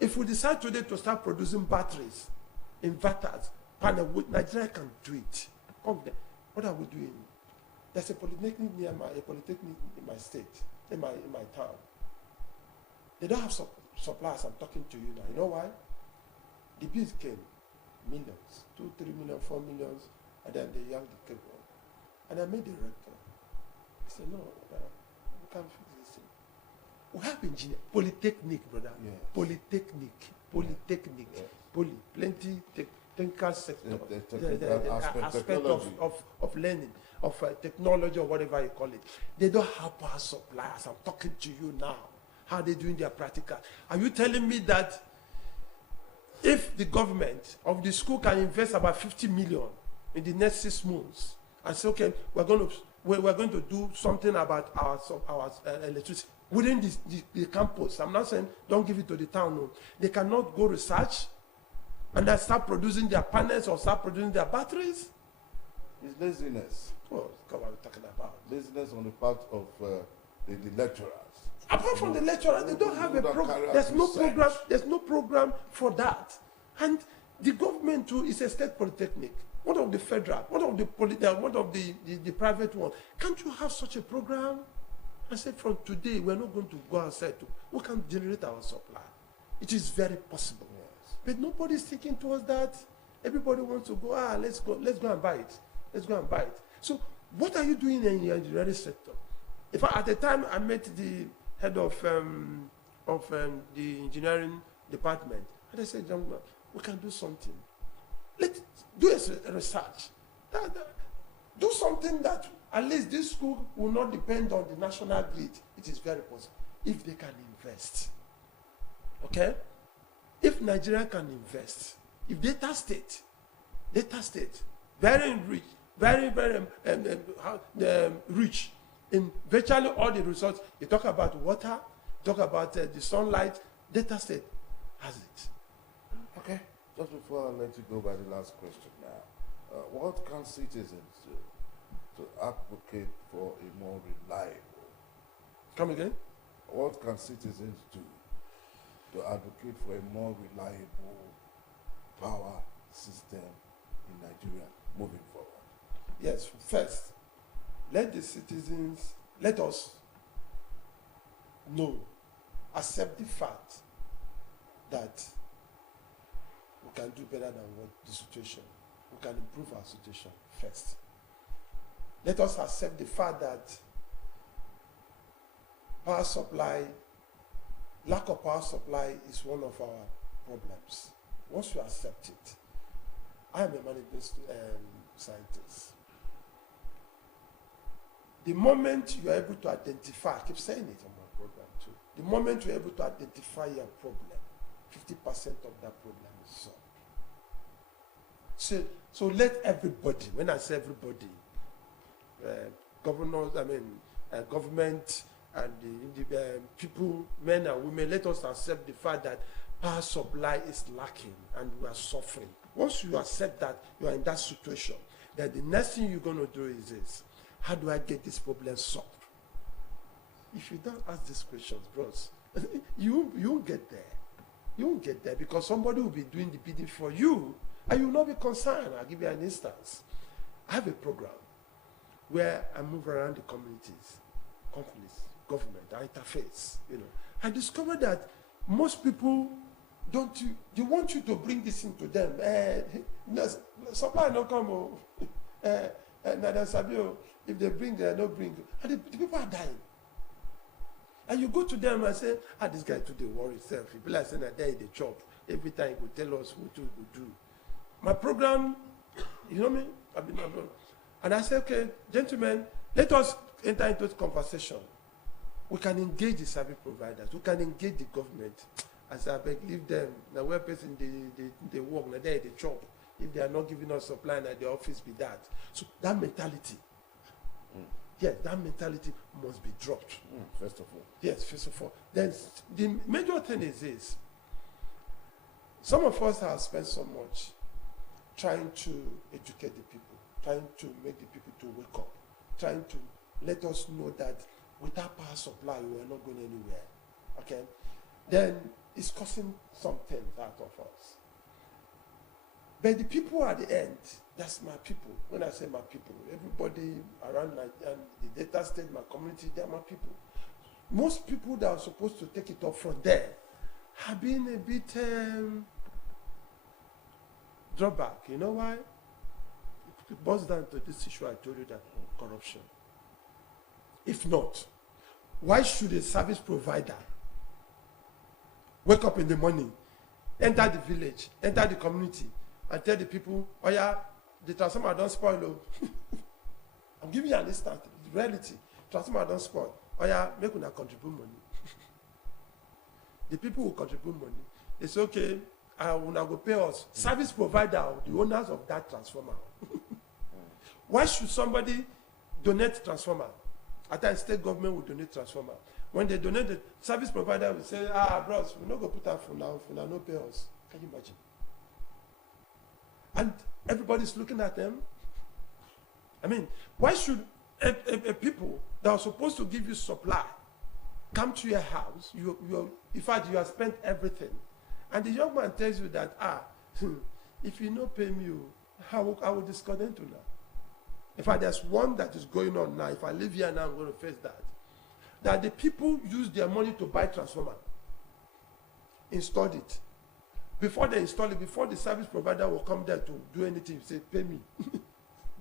If we decide today to start producing batteries, inverters, panel, Nigeria can do it. Come there. What are we doing? There's a polytechnic in my state, in my town. They don't have suppliers. I'm talking to you now. You know why? The bills came, millions, 2, 3 million, 4 million, and then they yanked the cable. And I made the rector. I said, no, we can fix this thing. We have engineer, polytechnic, brother. Yes. Polytechnic, Yes. plenty technical sector. The technical aspect, of, technology. of learning, of technology or whatever you call it. They don't have power supply as I'm talking to you now. How are they doing their practical? Are you telling me that if the government of the school can invest about 50 million in the next 6 months and say, okay, we're going to do something about our electricity within the campus. I'm not saying don't give it to the town. No. They cannot go research and then start producing their panels or start producing their batteries. It's laziness. What are we talking about? Laziness on the part of the lecturers. Apart from the lecturer, they don't have a program. There's no program for that. And the government too is a state polytechnic. What of the federal? What of the private one? Can't you have such a program? I said from today we're not going to go outside. We can generate our supply. It is very possible. Yes. But nobody is thinking towards that. Everybody wants to go, let's go and buy it. Let's go and buy it. So what are you doing in your engineering sector? At the time I met the head of the engineering department, and I said, young man, we can do something. Let's do a research. Do something that at least this school will not depend on the national grid. It is very possible if they can invest. Okay? If Nigeria can invest, if Delta State, very rich, very rich in virtually all the resources. You talk about water, talk about the sunlight. Delta State has it. Okay. Just before I let you go by the last question now, what can citizens do to advocate for a more reliable? Come again? What can citizens do to advocate for a more reliable power system in Nigeria moving forward? Yes, first, let us know, accept the fact that we can do better than what the situation. We can improve our situation first. Let us accept the fact that power supply, lack of power supply is one of our problems. Once you accept it, I am a management scientist. The moment you are able to identify, I keep saying it on my program too, the moment you are able to identify your problem, 50% of that problem is solved. So let everybody, when I say everybody, governors, government and the people, men and women, let us accept the fact that power supply is lacking and we are suffering. Once you accept that you are in that situation, then the next thing you're going to do is this: how do I get this problem solved? If you don't ask these questions, bros, you won't get there. You won't get there because somebody will be doing the bidding for you and you will not be concerned. I'll give you an instance. I have a program where I move around the communities, companies, government, I interface, I discovered that most people they want you to bring this into them. Supply no come. If they bring, they don't bring. And the people are dying. And you go to them and say, this guy today worry himself. He be like saying that there in the chop. Every time he will tell us what to do. My program, you know me? And I say, okay, gentlemen, let us enter into this conversation. We can engage the service providers. We can engage the government. As I beg, leave them. Now, where person they work, now they chop. If they are not giving us supply, now the office be that. So that mentality, yes, that mentality must be dropped. First of all. Yes, first of all. Then the major thing is this. Some of us have spent so much trying to educate the people, trying to make the people to wake up, trying to let us know that without power supply, we are not going anywhere. Okay? Then it's causing some things out of us. But the people at the end, that's my people. When I say my people, everybody around the Delta State, my community, they're my people. Most people that are supposed to take it up from there have been a bit drawback. You know why? It boils down to this issue I told you, that corruption. If not, Why should a service provider wake up in the morning, enter the village, enter the community, and tell the people, oh yeah, the transformer don't spoil. Oh. I'm giving you an instance, reality. Transformer don't spoil. Oh yeah, make una contribute money. The people who contribute money, they say, okay, una go pay us. Service provider, the owners of that transformer. Why should somebody donate transformer? At times, state government will donate transformer. When they donate, the service provider will say, bros, we're not going to put that for now no pay us. Can you imagine? And everybody's looking at them. I mean, why should a people that are supposed to give you supply come to your house? In fact, you have spent everything. And the young man tells you that, if you don't pay me, I will disconnect you now. In fact, there's one that is going on now. If I live here now, I'm going to face that. That the people use their money to buy transformer, installed it. Before they install it, before the service provider will come there to do anything, say, pay me.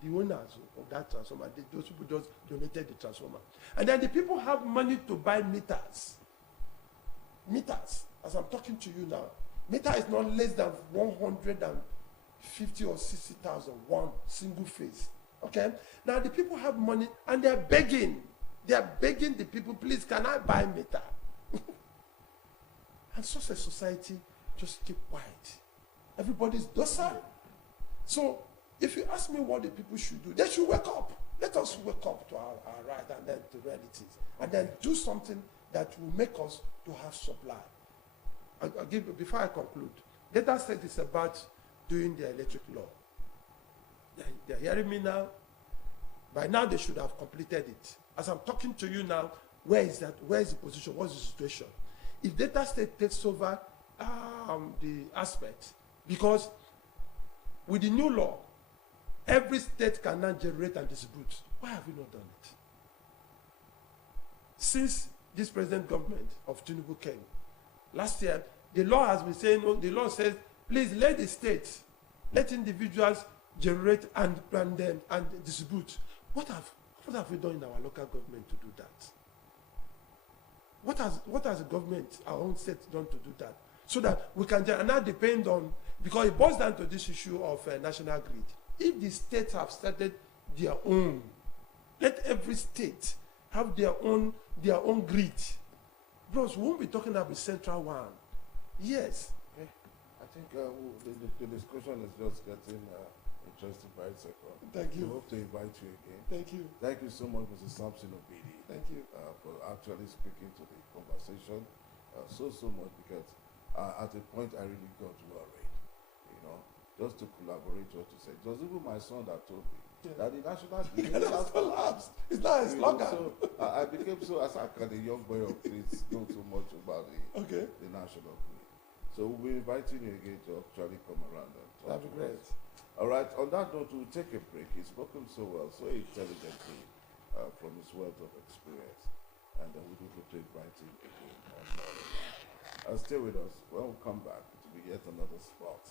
The owners of that transformer, those people just donated the transformer. And then the people have money to buy meters. Meters, as I'm talking to you now, meter is not less than 150 or 60,000, one single phase. Okay? Now the people have money and they're begging. They are begging the people, please, can I buy meter? And such a society just keep quiet. Everybody's docile. So if you ask me what the people should do, they should wake up. Let us wake up to our right and then to realities. And then do something that will make us to have supply. I'll give, before I conclude, data set is about doing the electric law. They're hearing me now. By now they should have completed it. As I'm talking to you now, where is that? Where is the position? What's the situation? If data state takes over the aspect, because with the new law, every state can now generate and distribute. Why have we not done it? Since this present government of Tinubu came, last year, the law has been saying, the law says, please let the states, let individuals generate and distribute. What have we done in our local government to do that? What has the government, our own state, done to do that? So that we can now depend on, because it boils down to this issue of national grid. If the states have started their own, let every state have their own grid. Bros, we won't be talking about the central one. Yes. Okay. I think the discussion is just getting interesting by second. Thank you. We hope to invite you again. Thank you. Thank you so much, Mrs. Sampson Obidi. Thank you. For actually speaking to the conversation so much, because at a point I really got worried, just to collaborate, just to say, it was even my son that told me that the national grid has collapsed. It's not a slogan. So I became so, as a young boy of please know so much about the national grid. So we'll be inviting you again to actually come around and talk. That'd be great. All right, on that note, we'll take a break. He's spoken so well, so intelligently from his wealth of experience. And then we'll be able to invite him again. Stay with us. When we come back, it will be yet another spot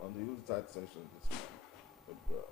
on the Yuletide session this morning. Goodbye.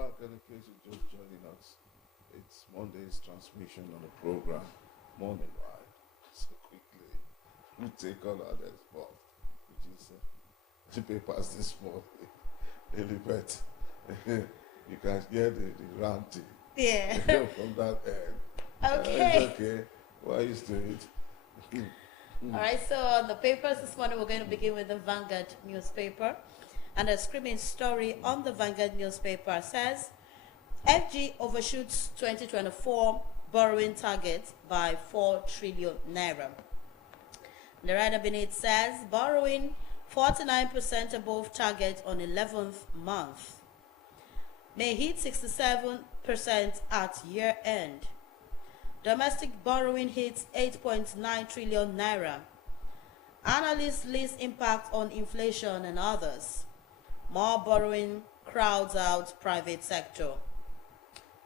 back, and in case you're just joining us, it's Monday's transmission on the program, Morning Ride. So quickly, we take on our next spot, which is the papers this morning. Daily Bet. You can hear the ranting Yeah. from that end. Okay. It's okay. We're used to it. All right, so on the papers this morning, we're going to begin with the Vanguard newspaper. And a screaming story on the Vanguard newspaper says, FG overshoots 2024 borrowing target by 4 trillion naira. The rider beneath says, borrowing 49% above target on 11th month. May hit 67% at year end. Domestic borrowing hits 8.9 trillion naira. Analysts list impact on inflation and others. More borrowing crowds out private sector.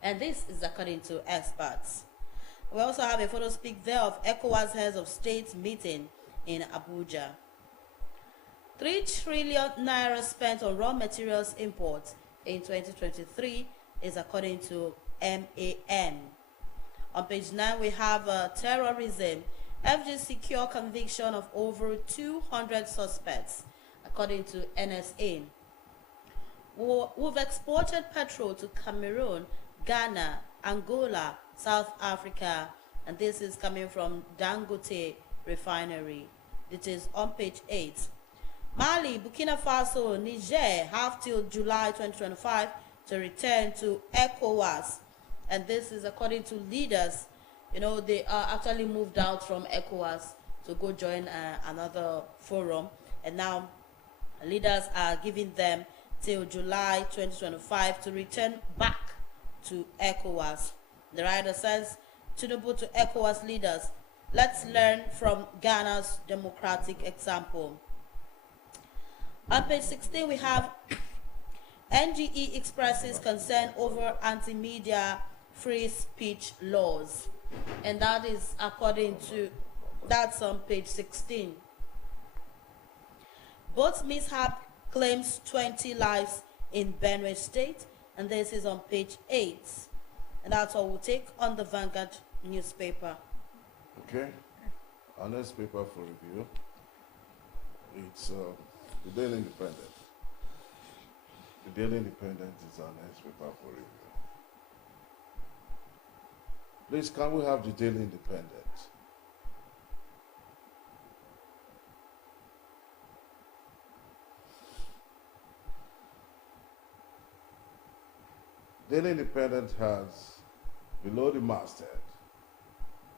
And this is according to experts. We also have a photo speak there of ECOWAS heads of state meeting in Abuja. 3 trillion naira spent on raw materials imports in 2023 is according to MAN. On page 9, we have terrorism. FG secure conviction of over 200 suspects, according to NSA. We've exported petrol to Cameroon, Ghana, Angola, South Africa, and this is coming from Dangote Refinery. It is on page 8. Mali, Burkina Faso, Niger have till July 2025 to return to ECOWAS. And this is according to leaders. You know, they are actually moved out from ECOWAS to go join another forum. And now leaders are giving them till July 2025 to return back to ECOWAS. The writer says, Tinubu to ECOWAS leaders, let's learn from Ghana's democratic example. On page 16, we have NGE expresses concern over anti-media free speech laws. And that is according to, that's on page 16. Boat mishap claims 20 lives in Benue State, and this is on page 8. And that's all we'll take on the Vanguard newspaper. Okay. Our next paper for review, it's the Daily Independent. The Daily Independent is our next paper for review. Please, can we have the Daily Independent? Daily Independent has, below the masthead,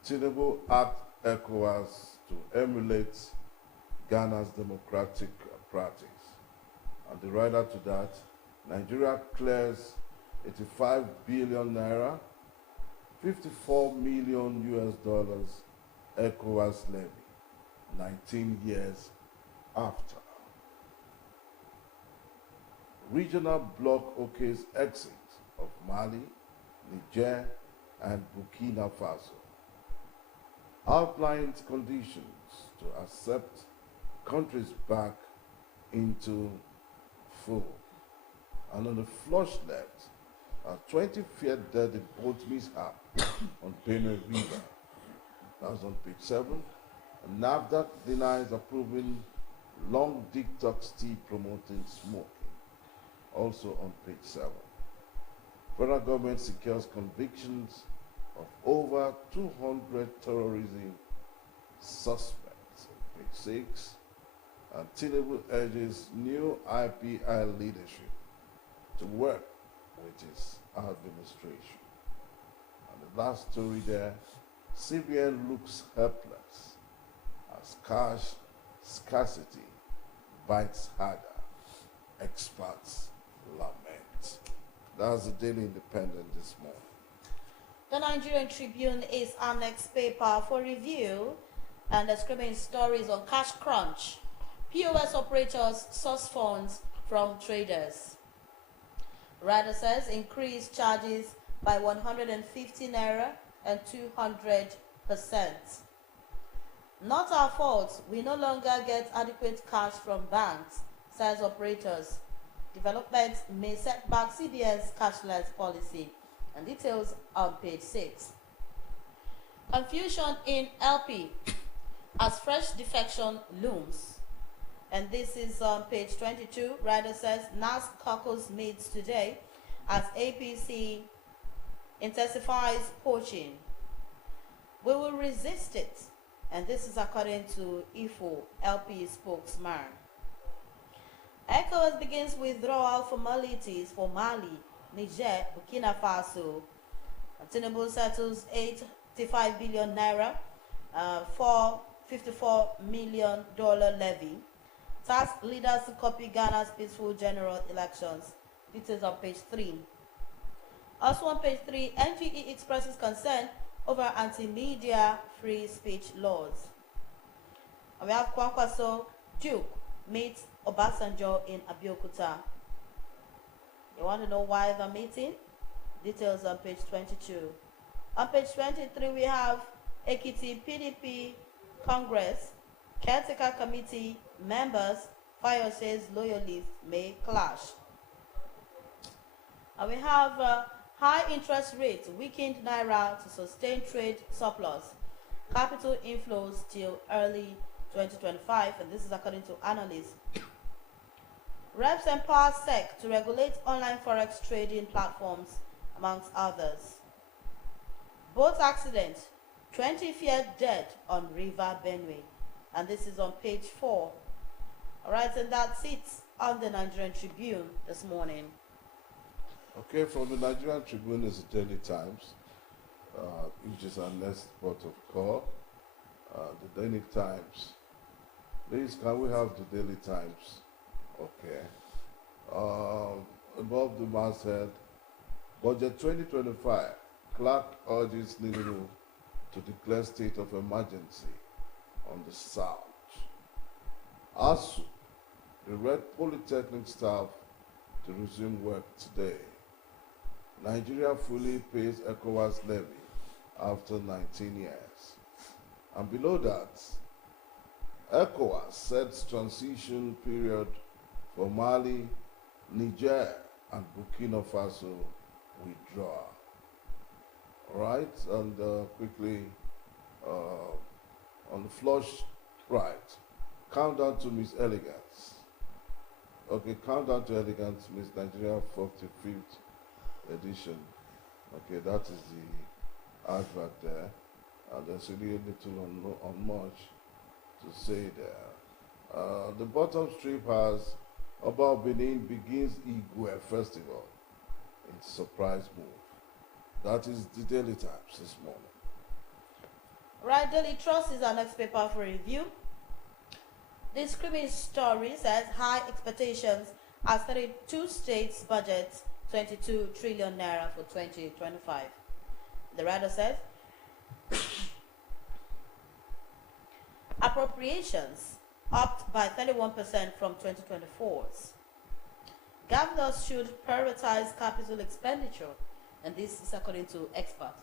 Tinubu asked ECOWAS to emulate Ghana's democratic practice. And the rider to that, Nigeria clears 85 billion naira, 54 million US dollars ECOWAS levy, 19 years after. Regional bloc OK's exit of Mali, Niger, and Burkina Faso outlined conditions to accept countries back into full. And on the flush left, a 25th deadly boat mishap on Benue River. That was on page 7. And NAFDAC denies approving long detox tea promoting smoking. Also on page 7. Federal government secures convictions of over 200 terrorism suspects on page 6. And Tinubu urges new IPI leadership to work with his administration. And the last story there, CBN looks helpless as cash scarcity bites harder. Experts lament. That's the Daily Independent this morning. The Nigerian Tribune is our next paper for review, and the screaming stories on cash crunch. POS operators source funds from traders. Rider says increased charges by 150 naira and 200%. Not our fault. We no longer get adequate cash from banks, says operators. developments may set back CBN's cashless policy. And details on page 6. Confusion in LP as fresh defection looms. And this is on page 22. Rider says NAS caucus meets today as APC intensifies poaching. We will resist it. And this is according to IFO LP spokesman. ECOWAS begins withdrawal formalities for Mali, Niger, Burkina Faso. Tinubu settles 85 billion naira for $54 million levy. Task leaders to copy Ghana's peaceful general elections. Details on page 3. Also on page 3, NGE expresses concern over anti-media free speech laws. And we have Kwankwaso Duke meets Obasanjo in Abeokuta. You want to know why they're meeting? Details on page 22. On page 23, we have Ekiti PDP Congress Caretaker Committee members. Fire says loyalists may clash. And we have high interest rates weakened naira to sustain trade surplus. Capital inflows till early 2025, and this is according to analysts. Reps empower SEC to regulate online forex trading platforms, amongst others. Boat accident, 20 feared dead on River Benue, and this is on page 4. All right, and that's it on the Nigerian Tribune this morning. Okay, from the Nigerian Tribune is the Daily Times, which is our next port of call. The Daily Times. Please, can we have the Daily Times? Okay. Above the masthead, Budget 2025, Clark urges Nigeria to declare state of emergency on the South. ASU, the Red Polytechnic staff to resume work today. Nigeria fully pays ECOWAS levy after 19 years. And below that, ECOWAS sets transition period for Mali, Niger, and Burkina Faso withdraw. All right, and quickly on the flush right, countdown to Miss Elegance. Okay, countdown to elegance, Miss Nigeria 45th edition. Okay, that is the advert there, and there's really little on much to say there. The bottom strip has Oba Benin begins Igwe Festival in surprise move. That is the Daily Times this morning. Right, Daily Trust is our next paper for review. The screaming story says high expectations as 32 states budget 22 trillion naira for 2025. The writer says appropriations upped by 31% from 2024's. Governors should prioritize capital expenditure, and this is according to experts.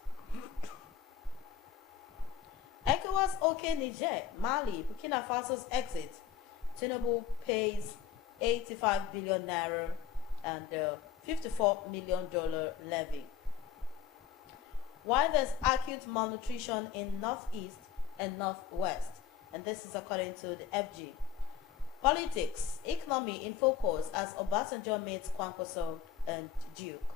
ECOWAS OK Niger, Mali, Burkina Faso's exit. Tinubu pays 85 billion naira and $54 million levy. Why there's acute malnutrition in Northeast and Northwest, and this is according to the FG. Politics, economy in focus as Obasanjo meets Kwankwaso and Duke.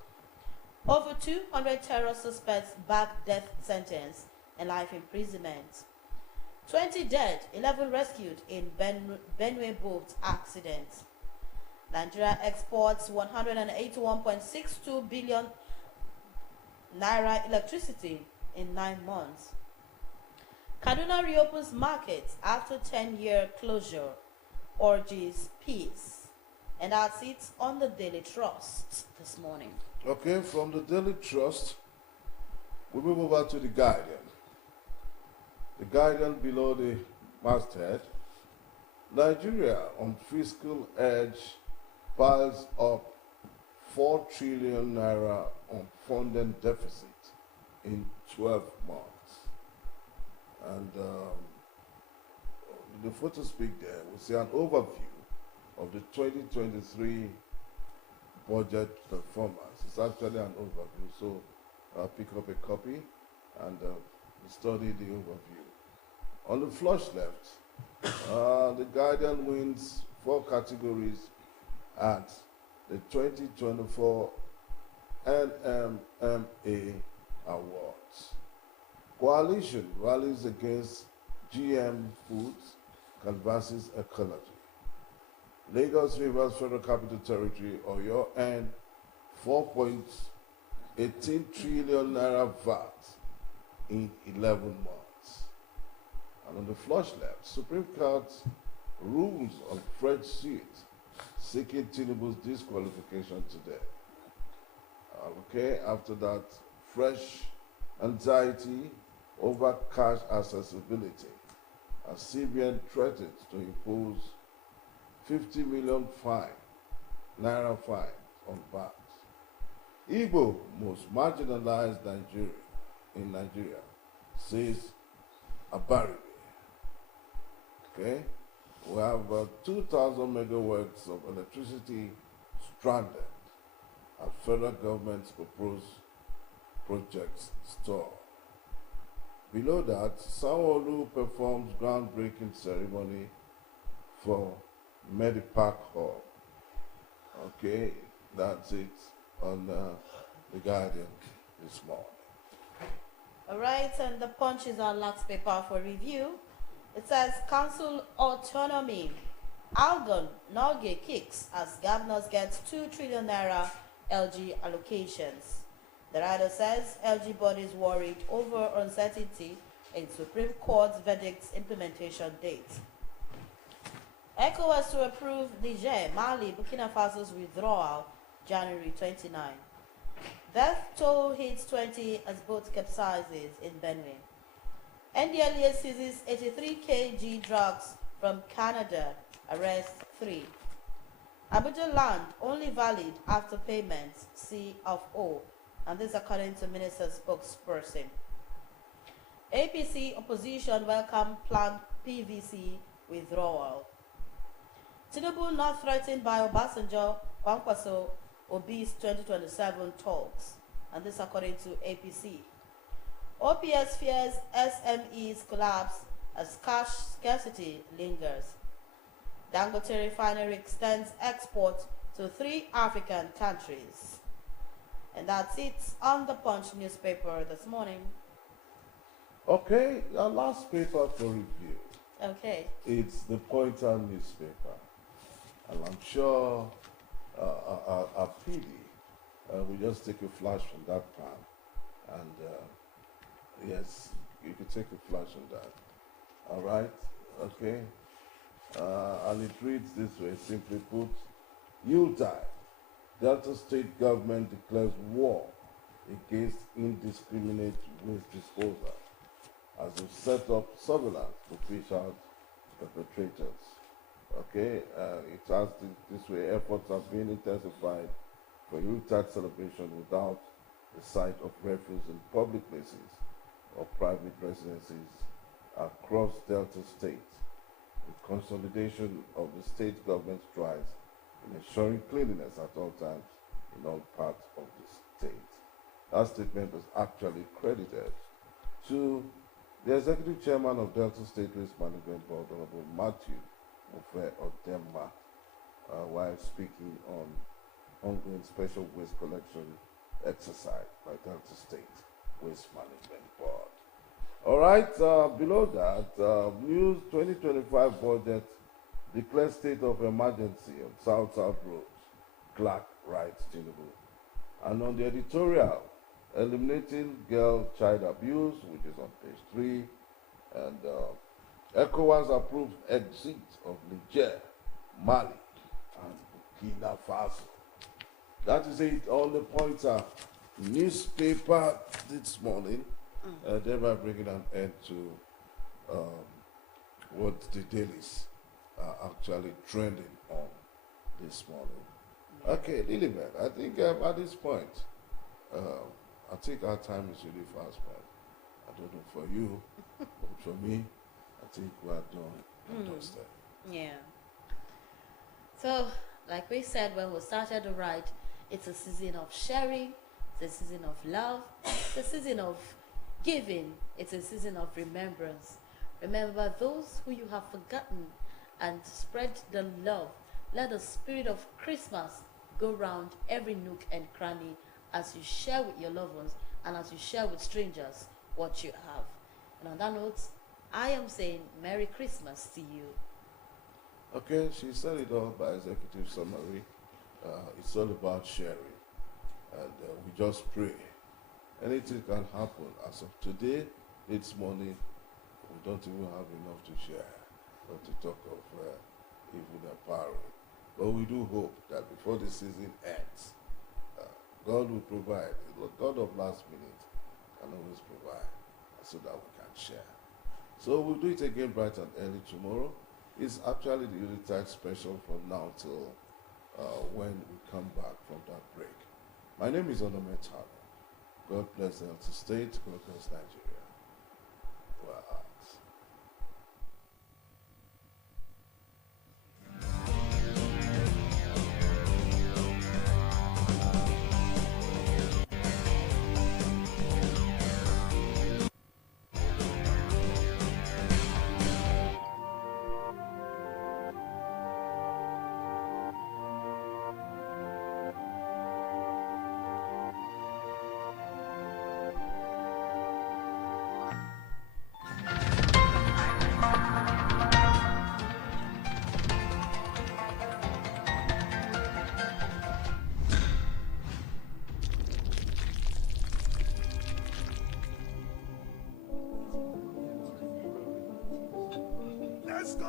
Over 200 terror suspects back death sentence and life imprisonment. 20 dead, 11 rescued in Benue boat accident. Nigeria exports 181.62 billion naira electricity in 9 months. Kaduna reopens markets after 10-year closure, urges peace. And that's it on the Daily Trust this morning. Okay, from the Daily Trust, we move over to the Guardian. The Guardian below the masthead. Nigeria on fiscal edge piles up 4 trillion naira on funding deficit in 12 months. And the photo speak there, we see an overview of the 2023 budget performance. It's actually an overview, so pick up a copy and study the overview. On the flush left, the Guardian wins 4 categories at the 2024 NMMA Awards. Coalition rallies against GM Foods, canvasses ecology. Lagos Rivers Federal Capital Territory, Oyo, earned 4.18 trillion naira VAT in 11 months. And on the flush left, Supreme Court rules on fresh suit, seeking Tinubu's disqualification today. Okay, after that, fresh anxiety over cash accessibility, as CBN threatens to impose 50 million naira fine on banks. Igbo, most marginalized in Nigeria, says Abaribe. Okay, we have 2,000 megawatts of electricity stranded at federal government's proposed projects store. Below that, Sanwo-Olu performs groundbreaking ceremony for Medipark Hall. Okay, that's it on The Guardian this morning. All right, and the Punch is our last paper for review. It says council autonomy. Algon Norgay kicks as governors get 2 trillion naira LG allocations. The writer says LG bodies worried over uncertainty in Supreme Court's verdict's implementation date. ECOWAS to approve Niger, Mali, Burkina Faso's withdrawal January 29. Death toll hits 20 as boat capsizes in Benue. NDLEA seizes 83 kg drugs from Canada, arrests 3. Abuja land only valid after payments, C of O, and this according to Minister spokesperson. APC opposition welcome planned PVC withdrawal. Tinubu not threatened by Obasanjo, Kwankwaso, Obi's 2027 talks, and this according to APC. OPS fears SMEs collapse as cash scarcity lingers. Dangote refinery extends export to 3 African countries. And that's it on the Punch newspaper this morning. Okay, our last paper for review. Okay. It's the Pointer newspaper. And I'm sure our PD will just take a flash from that pan. And yes, you can take a flash on that. All right? Okay. And it reads this way, simply put, Yuletide. Delta State government declares war against indiscriminate waste disposal as they set up surveillance to fish out perpetrators. Okay, it has this way, efforts have been intensified for Yuletide celebration without the sight of refuse in public places or private residences across Delta State. The consolidation of the state government strides in ensuring cleanliness at all times in all parts of the state. That statement was actually credited to the executive chairman of Delta State Waste Management Board, Honorable Matthew Ofe Odemba, while speaking on ongoing special waste collection exercise by Delta State Waste Management Board. All right, below that, News 2025 budget declares state of emergency on South roads. Clark writes Tinubu. And on the editorial, eliminating girl-child abuse, which is on page 3, and ECOWAS approves exit of Niger, Mali, and Burkina Faso. That is it on the Pointer newspaper this morning. Thereby bringing an end to what the dailies are actually trending on this morning. Okay, Lilibet, I think at this point, I think our time is really fast, man. I don't know for you, but for me, I think we are done and dusted. Yeah. So, like we said when we started to write, It's a season of sharing, it's a season of love, it's a season of giving, it's a season of remembrance. Remember those who you have forgotten and spread the love. Let the spirit of Christmas go round every nook and cranny as you share with your loved ones and as you share with strangers what you have. And on that note, I am saying Merry Christmas to you. Okay, she said it all by executive summary. It's all about sharing. And we just pray. Anything can happen. As of today, it's morning. We don't even have enough to share. Not to talk of even empowering. But we do hope that before the season ends, God will provide. The God of last minute can always provide so that we can share. So we'll do it again bright and early tomorrow. It's actually the Yuletide special from now till when we come back from that break. My name is Onome Tano. God bless the Delta State. God bless Nigeria. Wow. Let's go!